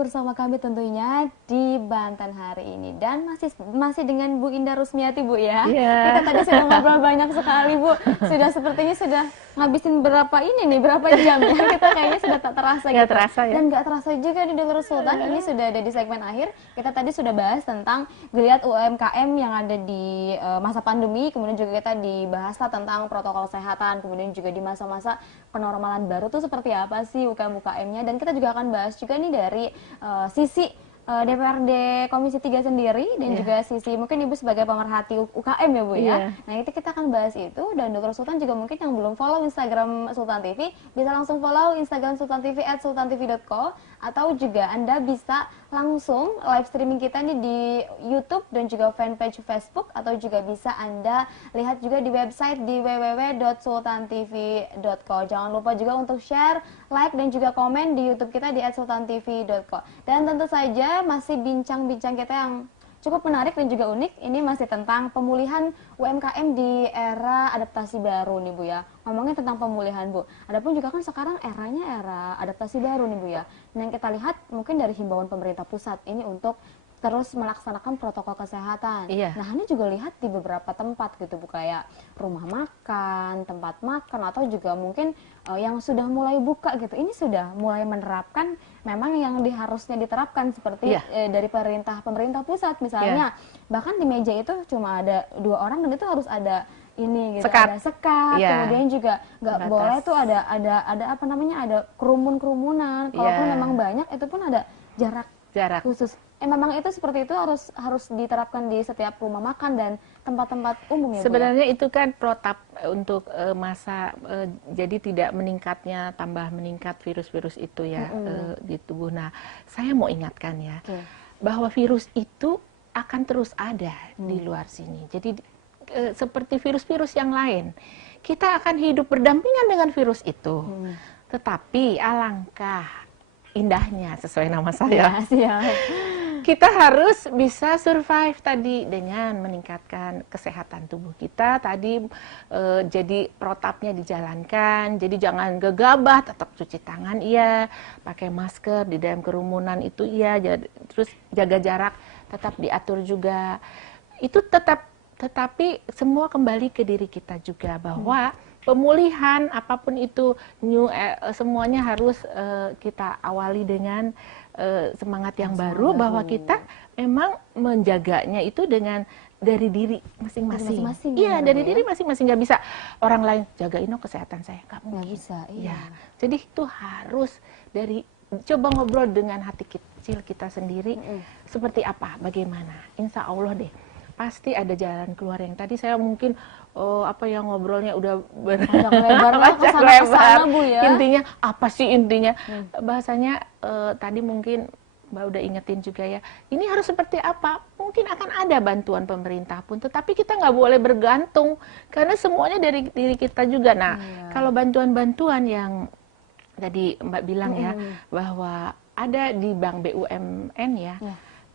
Bersama kami tentunya di Banten hari ini, dan masih dengan Bu Indah Rusmiati, Bu, ya. Iya. Kita tadi sudah ngobrol banyak sekali, Bu. Sudah sepertinya sudah ngabisin berapa jam ya. Kita kayaknya sudah tak terasa Nggak gitu. terasa ya. Dan nggak terasa juga di Dr. Sultan ini sudah ada di segmen akhir. Kita tadi sudah bahas tentang geliat UMKM yang ada di masa pandemi, kemudian juga kita dibahaslah tentang protokol kesehatan, kemudian juga di masa-masa kenormalan baru tuh seperti apa sih UKM-UKM-nya, dan kita juga akan bahas juga nih dari sisi DPRD Komisi 3 sendiri dan juga sisi mungkin Ibu sebagai pemerhati UKM ya, Bu, ya. Nah, itu kita akan bahas itu, dan Dr. Sultan juga mungkin yang belum follow Instagram Sultan TV bisa langsung follow Instagram Sultan TV @sultantv.co, atau juga Anda bisa langsung live streaming kita nih di YouTube dan juga fanpage Facebook, atau juga bisa Anda lihat juga di website di www.sultantv.co. Jangan lupa juga untuk share, like, dan juga komen di YouTube kita di @sultantv.co. Dan tentu saja masih bincang-bincang kita yang cukup menarik dan juga unik. Ini masih tentang pemulihan UMKM di era adaptasi baru nih, Bu, ya. Ngomongin tentang pemulihan, Bu. Adapun juga kan sekarang eranya era adaptasi baru nih, Bu, ya. Dan yang kita lihat mungkin dari himbauan pemerintah pusat ini untuk terus melaksanakan protokol kesehatan. Iya. Nah, ini juga lihat di beberapa tempat gitu, Bu, kayak rumah makan, tempat makan, atau juga mungkin yang sudah mulai buka gitu. Ini sudah mulai menerapkan memang yang harusnya diterapkan seperti dari pemerintah pusat misalnya. Bahkan di meja itu cuma ada 2 orang dan itu harus ada ini gitu, Sekat. ada sekat, Iya. kemudian juga nggak Batas. boleh tuh ada apa namanya, ada kerumunan. Kalaupun Iya. memang banyak, itu pun ada jarak Jarak. khusus. Memang itu seperti itu harus diterapkan di setiap rumah makan dan tempat-tempat umum ya Bu, ya? Sebenarnya itu kan protap untuk masa jadi tidak meningkat virus-virus itu ya di tubuh. Nah, saya mau ingatkan ya Oke. bahwa virus itu akan terus ada di luar sini. Jadi seperti virus-virus yang lain, kita akan hidup berdampingan dengan virus itu. Tetapi alangkah indahnya sesuai nama saya. Ya, siap. Kita harus bisa survive tadi dengan meningkatkan kesehatan tubuh kita. Tadi jadi protapnya dijalankan. Jadi jangan gegabah, tetap cuci tangan iya, pakai masker di dalam kerumunan itu iya, terus jaga jarak tetap diatur juga. Itu tetapi semua kembali ke diri kita juga bahwa pemulihan apapun itu semuanya harus kita awali dengan semangat yang baru bahwa kita memang menjaganya itu dengan dari diri masing-masing. Masing-masing, Iya, benar, dari Bu, ya. diri masing-masing. Nggak bisa orang lain jagain kesehatan saya, nggak Nggak mungkin. bisa, iya. Ya, jadi itu harus dari coba ngobrol dengan hati kecil kita sendiri seperti apa, bagaimana. Insya Allah deh pasti ada jalan keluar. Yang tadi saya mungkin ngobrolnya udah Panjang lebar lah, panjang kesana-kesana, Bu, ya. Intinya apa sih intinya? Bahasanya tadi mungkin Mbak udah ingetin juga ya. Ini harus seperti apa? Mungkin akan ada bantuan pemerintah pun, tetapi kita nggak boleh bergantung karena semuanya dari diri kita juga. Nah, kalau bantuan-bantuan yang tadi Mbak bilang ya bahwa ada di Bank BUMN ya.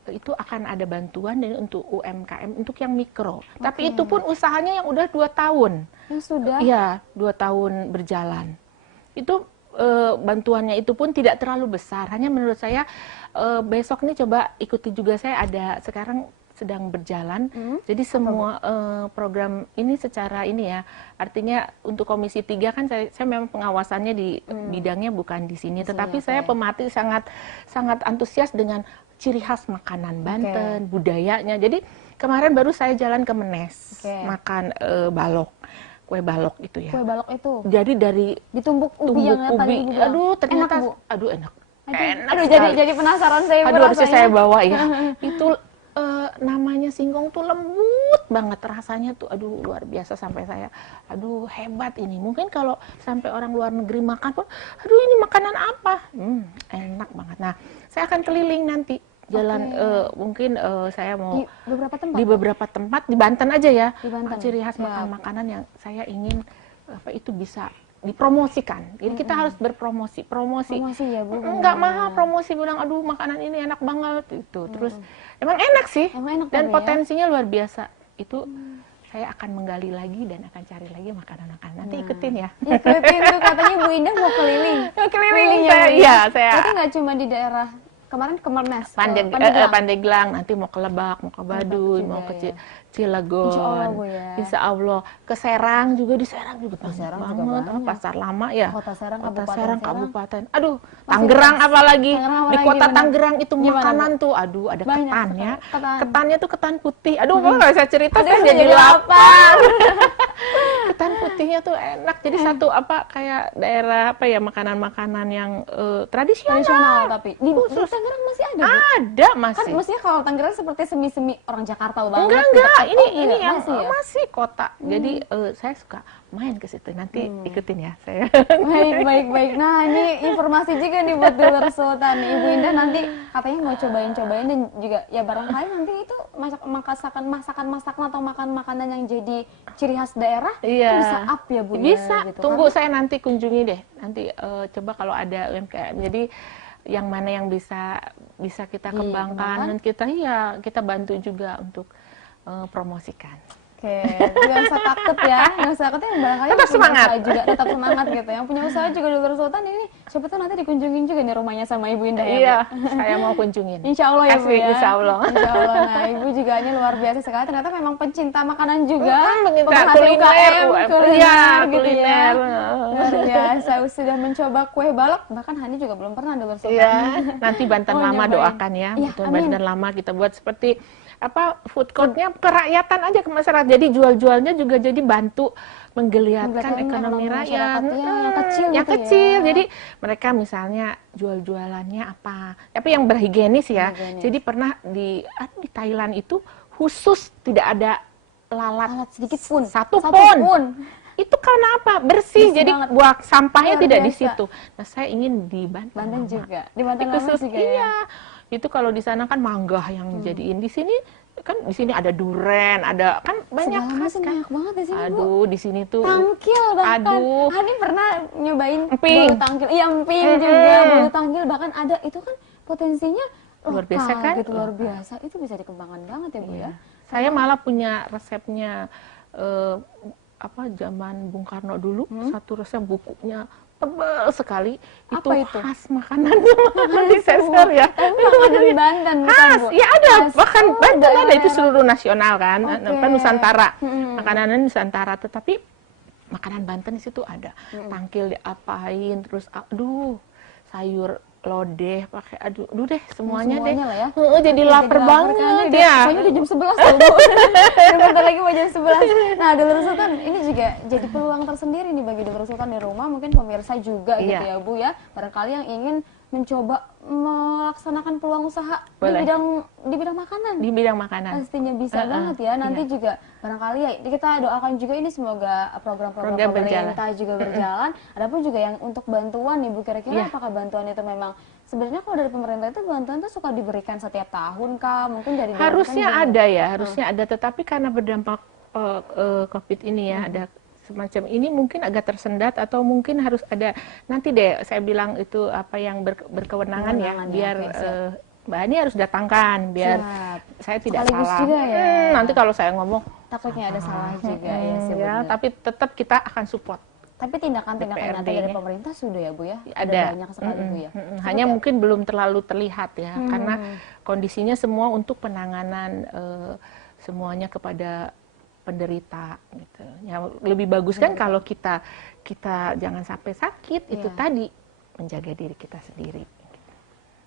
Itu akan ada bantuan dan untuk UMKM, untuk yang mikro. Tapi itu pun usahanya yang udah 2 tahun. Yang sudah? Iya, 2 tahun berjalan. Itu bantuannya itu pun tidak terlalu besar. Hanya menurut saya besok nih coba ikuti juga, saya ada sekarang sedang berjalan. Jadi semua program ini secara ini ya, artinya untuk Komisi 3 kan saya memang pengawasannya di bidangnya bukan di sini, tetapi saya pemerhati sangat antusias dengan ciri khas makanan Banten, budayanya. Jadi kemarin baru saya jalan ke Menes, makan balok, kue balok itu ya. Kue balok itu? Jadi dari ditumbuk ubi yang tadi Ibu bilang. aduh ternyata, enak, Bu? enak. Aduh, jadi penasaran saya, Bu, Aduh, harusnya rasanya. saya bawa ya. Itu namanya singkong tuh lembut banget rasanya tuh, aduh luar biasa sampai saya, aduh hebat ini. Mungkin kalau sampai orang luar negeri makan pun, aduh ini makanan apa? Enak banget. Nah, saya akan keliling nanti jalan mungkin saya mau Di beberapa tempat? di beberapa tempat di Banten aja ya. Di Banten. Ciri khas makanan yang saya ingin itu bisa dipromosikan. Jadi kita harus berpromosi. Promosi ya, Bu. Nggak mahal promosi, bilang aduh makanan ini enak banget itu. Terus emang enak sih. Emang enak, Dan Bu, ya? potensinya luar biasa. Itu saya akan menggali lagi dan akan cari lagi makanan-makanan. Nanti ikutin ya. Ikutin tuh, katanya Bu Indah mau keliling. Keliling ya, saya. Bu, ya? Iya, saya Berarti nggak cuma di daerah kemarin ke Menes, Pandeglang, nanti mau ke Lebak, mau ke Baduy, juga, mau ke ya. Cilegon. Insya Allah, Bu, ya. Insya Allah. Ke Serang juga, di Serang juga banyak Serang juga banget. banyak. Pasar Lama ya. Kota Serang, Kabupaten Serang, Serang. Kabupaten. Aduh, Tangerang apalagi. Tangerang Di apalagi, kota gimana? Tangerang itu Gimana, makanan Bu? tuh, aduh ada Banyak ketannya. ketan. Ketannya tuh ketan putih. Aduh, kalau saya cerita Aduh, saya jadi jadi lapar. Ketan putihnya tuh enak. Jadi satu kayak daerah makanan-makanan yang tradisional, tapi di Khusus. Tangerang masih ada, Bu? Ada Kan masih. maksudnya kalau Tangerang seperti semi-semi orang Jakarta banget. Enggak, gitu. ini Iya, yang masih ya? masih kota. Jadi saya suka main ke situ. Nanti ikutin ya saya. Baik. Nah, ini informasi juga nih buat Dulur Sultan. Ibu Indah nanti katanya mau cobain dan juga ya barangkali nanti itu masakan atau makanan yang jadi ciri khas daerah itu bisa up ya, Bu. Bisa. Gitu. Tunggu saya nanti kunjungi deh. Nanti coba kalau ada UMKM. Jadi yang mana yang bisa kita kembangkan dan kita bantu juga untuk promosikan. Oke, nggak usah takut ya, nggak usah takut ya, barangkali Tetap yang punya semangat. usaha juga tetap semangat gitu. Yang punya usaha juga Dulur Sultan ini, siapa tahu nanti dikunjungin juga nih rumahnya sama Ibu Indah ya, Iya, Bu? saya mau kunjungin. Insya Allah ya, Bu, Asli, ya. insya Allah. Insya Allah. Nah, Ibu juga ini luar biasa sekali. Ternyata memang pencinta makanan juga. Pencinta Pemerhati kuliner, kuliner iya, gitu ya. kuliner. Luar biasa. Sudah mencoba kue balok, bahkan Hani juga belum pernah Dulur Sultan. Iya, nanti Banten Oh, Lama nyobain. doakan ya. Iya, Betul, amin. Banten Lama kita buat seperti food courtnya kerakyatan aja ke masyarakat. Jadi jual-jualnya juga jadi bantu menggeliatkan ekonomi rakyat. yang kecil Yang gitu kecil. ya. Jadi mereka misalnya jual-jualannya apa, tapi yang berhigienis ya. Berhigienis. Jadi pernah di Thailand itu khusus tidak ada lalat Alat sedikit pun. satu Satu pun. pun. Itu karena apa? Bersih, Bersih jadi banget. buang sampahnya Luar tidak di biasa. situ. Nah, saya ingin di Banten. Banten Mama. juga. Di Banten Mama Khusus juga iya. ya. Itu kalau di sana kan mangga yang dijadiin, di sini kan di sini ada duren, ada kan banyak Segala khas macam kan. banyak banget di sini, Bu. Aduh, di sini tuh Tangkil bahkan. Aduh. Hani pernah nyobain Emping. bolu tangkil. Iya, emping juga, bolu tangkil bahkan ada. Itu kan potensinya Luar lokal biasa kan? gitu, luar biasa. Itu bisa dikembangkan banget ya, Bu Iya. ya. Saya malah punya resepnya zaman Bung Karno dulu, satu resep bukunya tebal sekali. Apa itu? Khas makanannya di sensor ya. Tapi makanan Banten bukan, Khas, Bu? ya ada, Khas. bahkan Oh, Banten ada, itu daerah. seluruh nasional kan, Oke. Nusantara, makanannya Nusantara, tetapi makanan Banten di situ ada, tangkil diapain, terus aduh sayur lodeh pakai aduh deh semuanya deh. Semuanya lah ya. Jadi Oke, lapar kan banget nih, ya. pokoknya udah jam 11 loh, Bu. Dan bentar lagi mau jam 11. Nah, Dulur Sultan ini juga jadi peluang tersendiri nih bagi Dulur Sultan di rumah, mungkin pemirsa juga gitu Iya. ya, Bu ya. Barangkali yang ingin mencoba melaksanakan peluang usaha Boleh. di bidang makanan. Di bidang makanan. Pastinya bisa banget ya. Nanti iya. juga barangkali ya kita doakan juga ini semoga program-program Program pemerintah juga berjalan. Adapun juga yang untuk bantuan nih Bu, kira-kira Iya. apakah bantuan itu memang sebenarnya kalau dari pemerintah itu bantuan itu suka diberikan setiap tahun kah? Mungkin dari Harusnya daerah kan ada ya, harusnya ada, tetapi karena berdampak COVID ini ya, ada semacam ini mungkin agak tersendat, atau mungkin harus ada nanti deh saya bilang itu apa yang berkewenangan ya, Kewenangan ya, biar oke, siap. Mbak Ani harus datangkan biar Siap. saya tidak Sekaligus salah. juga ya. Nanti kalau saya ngomong takutnya ada salah juga ya sih. ya, benar. tapi tetap kita akan support. Tapi tindakan-tindakan nyata dari DPRD-nya. pemerintah sudah ya Bu ya? Ada banyak sekali Bu ya. Hanya mungkin belum terlalu terlihat ya, karena kondisinya semua untuk penanganan semuanya kepada penderita gitu. Ya, lebih bagus kan kalau kita jangan sampai sakit, itu Iya. tadi menjaga diri kita sendiri.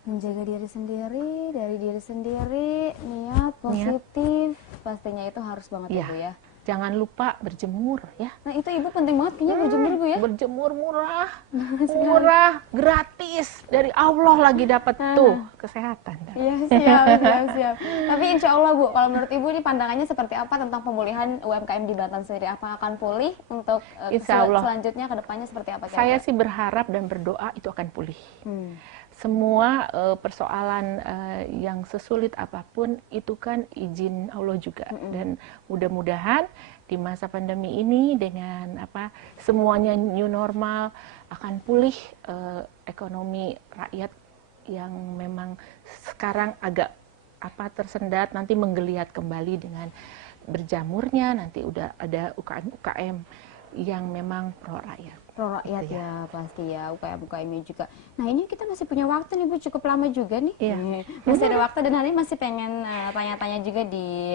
Menjaga diri sendiri, dari diri sendiri, niat positif, pastinya itu harus banget ya Iya. Bu ya. Jangan lupa berjemur ya. Nah itu Ibu penting banget kayaknya berjemur Bu ya. Berjemur murah, gratis, dari Allah lagi dapat tuh kesehatan. Iya siap. Tapi insya Allah Bu, kalau menurut Ibu ini pandangannya seperti apa tentang pemulihan UMKM di Banten sendiri? Apa akan pulih untuk Insya Allah. selanjutnya ke depannya seperti apa? Saya sih berharap dan berdoa itu akan pulih. Hmm. Semua persoalan yang sesulit apapun itu kan izin Allah juga, dan mudah-mudahan di masa pandemi ini dengan semuanya new normal akan pulih ekonomi rakyat yang memang sekarang agak tersendat, nanti menggeliat kembali dengan berjamurnya, nanti udah ada UKM yang memang pro rakyat. Pro rakyat ya pasti ya, UKM-UKM-nya juga. Nah ini kita masih punya waktu nih Bu, cukup lama juga nih. Iya. Masih ada waktu, dan hari ini masih pengen tanya-tanya juga di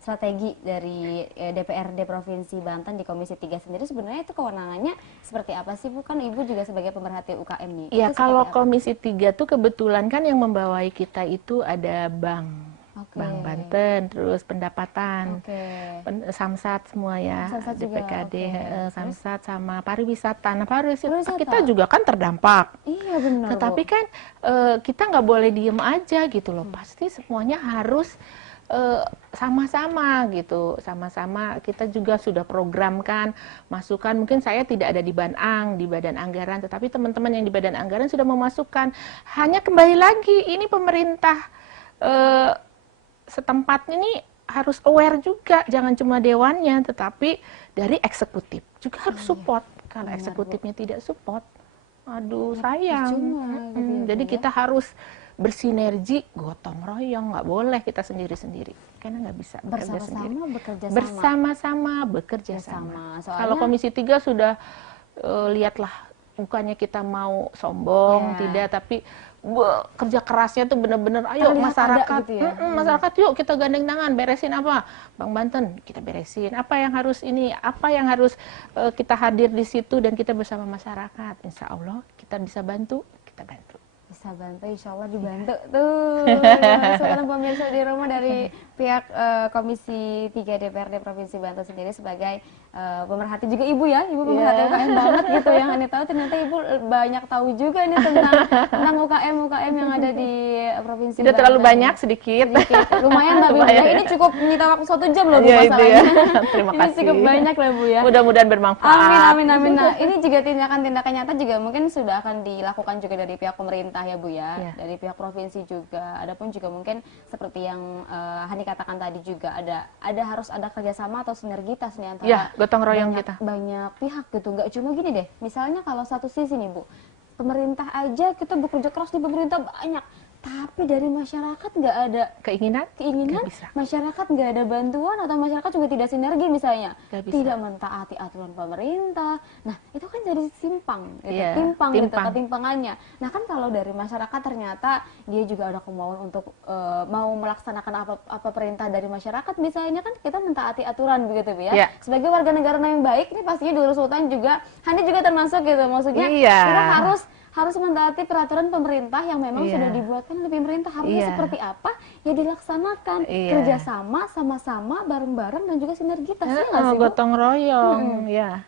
strategi dari DPRD Provinsi Banten di Komisi 3 sendiri. Sebenarnya itu kewenangannya seperti apa sih Bu? Kan Ibu juga sebagai pemerhati UKM nih. Iya, Itu kalau seperti apa? Komisi 3 tuh kebetulan kan yang membawai kita itu ada Bank. Oke. Bank Banten, terus pendapatan, Oke. Samsat semua ya, Samsat juga, DPKD, oke. Samsat sama pariwisata. Nah, pariwisata Pariwisata. kita juga kan terdampak. Iya benar Tetapi Bu. kan kita nggak boleh diem aja gitu loh. Pasti semuanya harus sama-sama gitu. Sama-sama kita juga sudah programkan, masukan. Mungkin saya tidak ada di Banang, di Badan Anggaran, tetapi teman-teman yang di Badan Anggaran sudah memasukkan. Hanya kembali lagi, ini pemerintah setempat ini harus aware juga, jangan cuma dewannya, tetapi dari eksekutif juga harus support. Kalau eksekutifnya tidak support, aduh sayang. percuma gitu ya, Jadi Bu, ya. kita harus bersinergi, gotong royong, nggak boleh kita sendiri-sendiri, karena nggak bisa bekerja sendiri. Bersama-sama bekerja sama. Bersama-sama bekerja Bersama. sama. Soalnya- Kalau Komisi 3 sudah lihatlah, bukannya kita mau sombong, Iya. tidak, tapi kerja kerasnya tuh bener-bener ayo Terlihat masyarakat, ada gitu ya. masyarakat yuk kita gandeng tangan beresin apa, Bang Banten kita beresin apa yang harus ini, apa yang harus kita hadir di situ, dan kita bersama masyarakat, insya Allah kita bisa bantu, kita bantu. Bisa bisa bantu, insya Allah dibantu tuh. Sekarang pemirsa di rumah dari pihak Komisi 3 DPRD Provinsi Banten sendiri sebagai pemerhati juga ibu ya, ibu pemerhati UKM banget gitu. Yang Hani tahu ternyata ibu banyak tahu juga nih tentang UKM yang ada di Provinsi Tidak Banten. terlalu banyak, sedikit. Lumayan tapi Bu, ya. Ini cukup menyita waktu 1 jam loh Bu Iya, itu ya. masalahnya. Terima Ini kasih. cukup banyak lah Bu ya. Mudah-mudahan bermanfaat. Amin, amin, amin. Nah, ini juga tindakan-tindakan nyata juga mungkin sudah akan dilakukan juga dari pihak pemerintah ya Bu ya, Ya. dari pihak provinsi juga. Adapun juga mungkin seperti yang Hani katakan tadi juga ada harus ada kerjasama atau sinergitas nih antara Ya, gotong royong kita. banyak pihak gitu. Nggak cuma gini deh, misalnya kalau satu sisi nih Bu, pemerintah aja kita bekerja keras di pemerintah banyak, tapi dari masyarakat nggak ada Keinginan? keinginan, Nggak bisa. masyarakat nggak ada bantuan atau masyarakat juga tidak sinergi misalnya, Nggak bisa. tidak mentaati aturan pemerintah. Nah itu kan jadi simpang, gitu. Iya, timpang gitu, timpang. ketimpangannya. Nah kan kalau dari masyarakat ternyata dia juga ada kemauan untuk mau melaksanakan apa perintah dari masyarakat, misalnya kan kita mentaati aturan begitu Bu ya. Iya. Sebagai warga negara yang baik, ini pastinya Nur Sultan juga, Hani juga termasuk gitu, maksudnya Iya. kita harus mentaati peraturan pemerintah yang memang Iya. sudah dibuatkan oleh pemerintah. Harusnya Iya. seperti apa ya dilaksanakan, Iya. kerjasama, sama-sama, bareng-bareng dan juga sinergitas ya nggak sih Bu? Gotong royong, ya.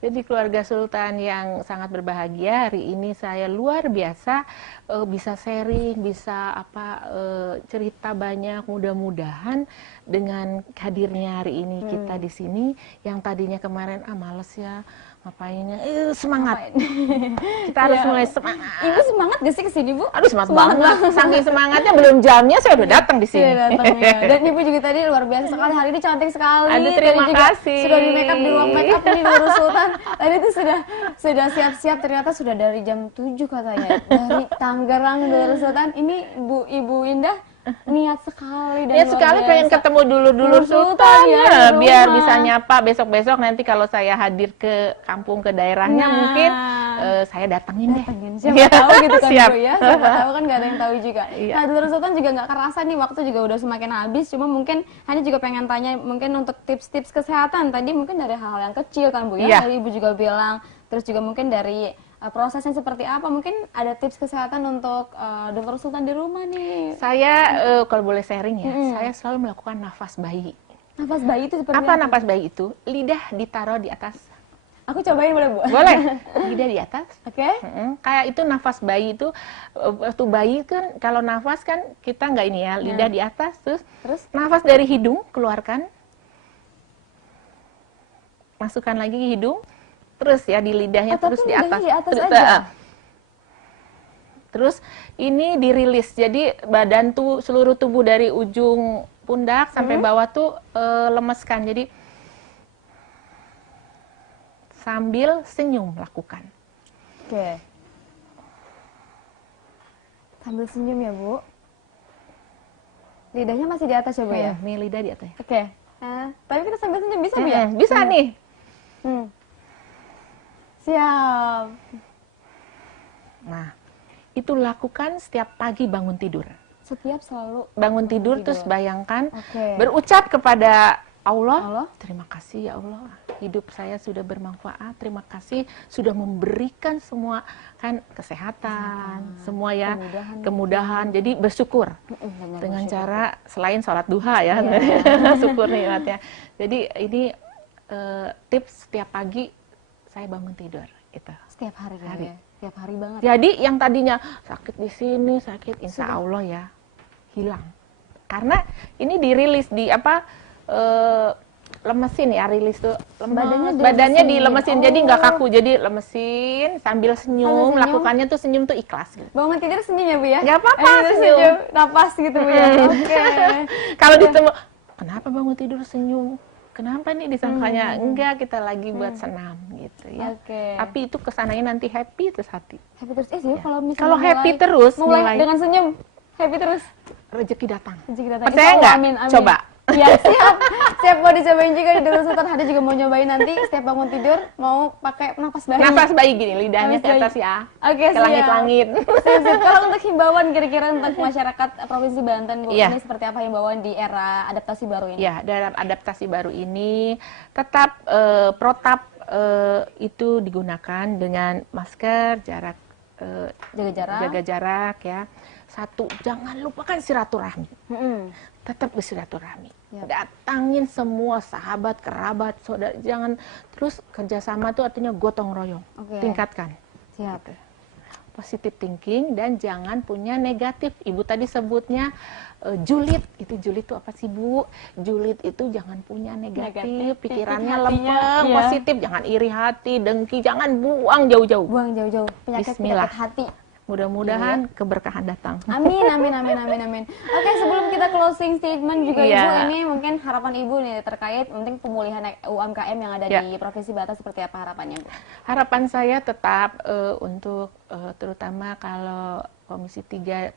Jadi keluarga Sultan yang sangat berbahagia hari ini, saya luar biasa bisa sharing, bisa cerita banyak. Mudah-mudahan dengan hadirnya hari ini kita di sini, yang tadinya kemarin males ya ngapainnya, semangat. Kita harus mulai semangat. Ibu semangat gak sih kesini Bu? Aduh semangat banget. Saking semangatnya belum jamnya saya udah datang di sini. Sudah datang ya. Dan Ibu juga tadi luar biasa sekali, hari ini cantik sekali. Aduh, Tadi terima juga kasih. sudah di make up di ruang make up ini Nur Sultan. Tadi itu sudah siap-siap, ternyata sudah dari jam 7 katanya. Dari Tangerang Nur Sultan. Ini Ibu Indah niat sekali dan Ya luar sekali biasa. pengen ketemu dulu Nur Sultan ya, di biar rumah. bisa nyapa besok-besok nanti kalau saya hadir ke kampung ke daerahnya Nah. mungkin saya datengin deh. Siapa Iya, tahu gitu kan siap. Bu ya, siapa tahu kan nggak ada yang tahu juga. Iya. Nah Nur Sultan juga nggak kerasa nih, waktu juga udah semakin habis, cuma mungkin Hani juga pengen tanya mungkin untuk tips-tips kesehatan tadi, mungkin dari hal-hal yang kecil kan Bu ya, Iya. tadi Ibu juga bilang, terus juga mungkin dari prosesnya seperti apa, mungkin ada tips kesehatan untuk Nur Sultan di rumah nih. Saya kalau boleh sharing ya, saya selalu melakukan nafas bayi. Nafas bayi itu seperti Apa nafas bayi itu? Lidah ditaruh di atas. Aku cobain boleh Bu? Boleh. Lidah di atas. Oke. Kayak itu nafas bayi itu, waktu bayi kan kalau nafas kan kita nggak ini ya, lidah di atas, terus nafas dari hidung keluarkan, masukkan lagi ke hidung, terus ya di lidahnya, terus di atas. Terus ini dirilis, jadi badan tuh seluruh tubuh dari ujung pundak sampai bawah tuh lemeskan, jadi sambil senyum lakukan. Oke. Sambil senyum ya Bu. Lidahnya masih di atas ya Bu ya? Nih lidah di atas. Oke. Tapi kita sambil senyum bisa Bu ya? Bisa nih. Siap. Nah, itu lakukan setiap pagi bangun tidur. Setiap selalu Bangun tidur terus bayangkan, Oke. berucap kepada Allah, Allah. terima kasih ya Allah, hidup saya sudah bermanfaat, terima kasih sudah memberikan semua kan kesehatan, semua ya, kemudahan. Jadi bersyukur dengan cara selain sholat duha ya, syukur nikmatnya. Jadi ini tips setiap pagi saya bangun tidur itu. Setiap hari. Ya? Setiap hari banget. Jadi yang tadinya sakit di sini, sakit, insya Allah ya hilang. Karena ini dirilis di lemesin ya, rilis tuh badannya dilemesin, jadi nggak kaku, jadi lemesin sambil senyum, lakukannya tuh senyum tuh ikhlas gitu. Bangun tidur senyum ya Bu ya? Nggak apa-apa, senyum. Napas gitu Bu ya? Oke. Kalau ditemu, kenapa bangun tidur senyum? Kenapa nih disangkanya? Enggak, kita lagi buat senam gitu ya. Oke. Tapi itu kesananya nanti happy terus hati. Happy terus sih kalau misalnya Kalau happy terus, mulai dengan senyum, happy terus. rezeki datang. Rezeki datang. Percaya Insya Allah, nggak? amin, amin. Coba. Ya siap, siap mau dicobain juga di Nur Sultan. Hadi juga mau nyobain nanti setiap bangun tidur mau pakai nafas bayi. Nafas bayi gini, lidahnya ke Nafas bayi. atas ya. Oke, Ke langit-langit. Siap. Kalau untuk himbauan kira-kira untuk masyarakat Provinsi Banten Bu, Iya. ini seperti apa himbauan di era adaptasi baru ini? Ya, dalam adaptasi baru ini tetap protap itu digunakan dengan masker, jarak Jaga jarak. jaga jarak ya. Satu, jangan lupakan silaturahmi. Tetap bersilaturahmi. Yap. Datangin semua sahabat, kerabat, saudara. Jangan terus kerjasama itu artinya gotong royong. Oke. Tingkatkan. Siap. Positive thinking dan jangan punya negatif. Ibu tadi sebutnya julid. Itu julid itu apa sih, Bu? Julid itu jangan punya negatif, pikirannya hatinya, lempeng, iya. positif, jangan iri hati, dengki, jangan buang jauh-jauh. Buang jauh-jauh penyakit Bismillah. hati. Mudah-mudahan keberkahan datang. Amin, amin, amin, amin, amin. Oke, sebelum kita closing statement juga Iya. Ibu, ini mungkin harapan Ibu nih terkait mungkin pemulihan UMKM yang ada Ya. di Provinsi Batak seperti apa harapannya, Bu? Harapan saya tetap untuk terutama kalau Komisi 3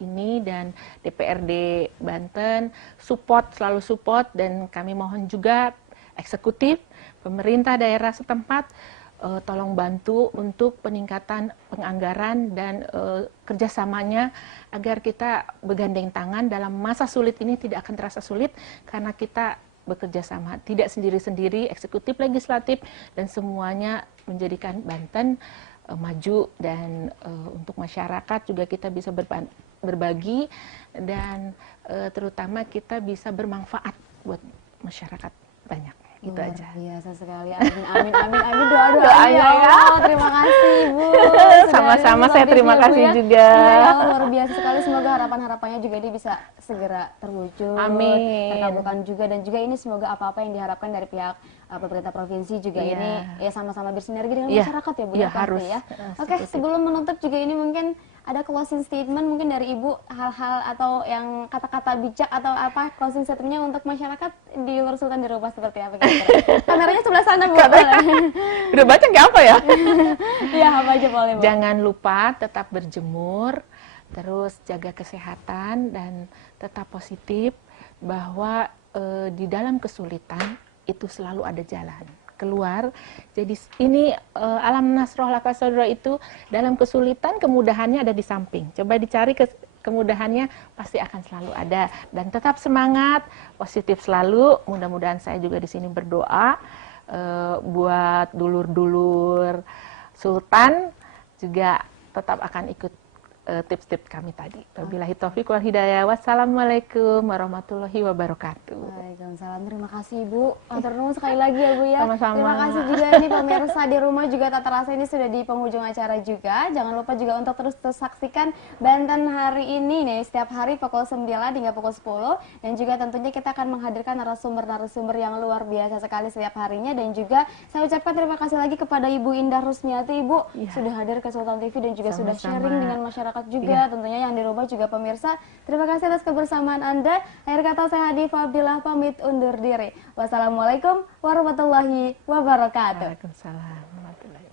ini dan DPRD Banten selalu support, dan kami mohon juga eksekutif, pemerintah daerah setempat tolong bantu untuk peningkatan penganggaran dan kerjasamanya agar kita bergandeng tangan dalam masa sulit ini tidak akan terasa sulit karena kita bekerja sama, tidak sendiri-sendiri, eksekutif, legislatif, dan semuanya menjadikan Banten maju, dan untuk masyarakat juga kita bisa berbagi dan terutama kita bisa bermanfaat buat masyarakat banyak. Itu Luar aja. biasa sekali. Amin, amin, amin, amin. Doa-doanya Doanya ya ya. Allah. Terima kasih, Ibu. Sudah Sama-sama, hadir saya di terima TV, kasih Bu, ya. juga. Iya, ya, luar biasa sekali. Semoga harapan-harapannya juga ini bisa segera terwujud. Amin. Terkabulkan juga, dan juga ini semoga apa-apa yang diharapkan dari pihak pemerintah provinsi juga Iya. ini ya sama-sama bersinergi dengan Iya. masyarakat ya, Bu. Iya, Pasti harus. ya. Oke, Seperti sebelum menutup juga ini mungkin ada closing statement mungkin dari Ibu, hal-hal atau yang kata-kata bijak atau apa closing statementnya untuk masyarakat di Nur Sultan di rumah seperti apa kira-kira? Kameranya sebelah sana, Bu. Udah baca nggak apa ya? Iya, apa aja boleh, Bu. Jangan lupa tetap berjemur, terus jaga kesehatan dan tetap positif bahwa di dalam kesulitan itu selalu ada jalan keluar. Jadi ini alam nasroh laka sodro itu dalam kesulitan kemudahannya ada di samping. Coba dicari kemudahannya pasti akan selalu ada, dan tetap semangat, positif selalu. Mudah-mudahan saya juga di sini berdoa buat dulur-dulur Sultan juga tetap akan ikut tips-tips kami tadi. Wabillahi taufiq wal hidayah. Wassalamualaikum warahmatullahi wabarakatuh. Waalaikumsalam. Terima kasih, Ibu. Matur nuwun sekali lagi ya, Bu ya. Sama-sama. Terima kasih juga ini pemirsa di rumah juga tak terasa ini sudah di penghujung acara juga. Jangan lupa juga untuk terus saksikan Banten hari ini nih setiap hari pukul 9 hingga pukul 10, dan juga tentunya kita akan menghadirkan narasumber-narasumber yang luar biasa sekali setiap harinya, dan juga saya ucapkan terima kasih lagi kepada Ibu Indah Rusmiati, Ibu sudah hadir ke Sultan TV dan juga sudah Sama-sama. sharing dengan masyarakat juga, tentunya yang di rumah juga pemirsa. Terima kasih atas kebersamaan Anda. Akhir kata saya Hadifa Abdillah pamit undur diri. Wassalamualaikum warahmatullahi wabarakatuh. Waalaikumsalam warahmatullahi wabarakatuh.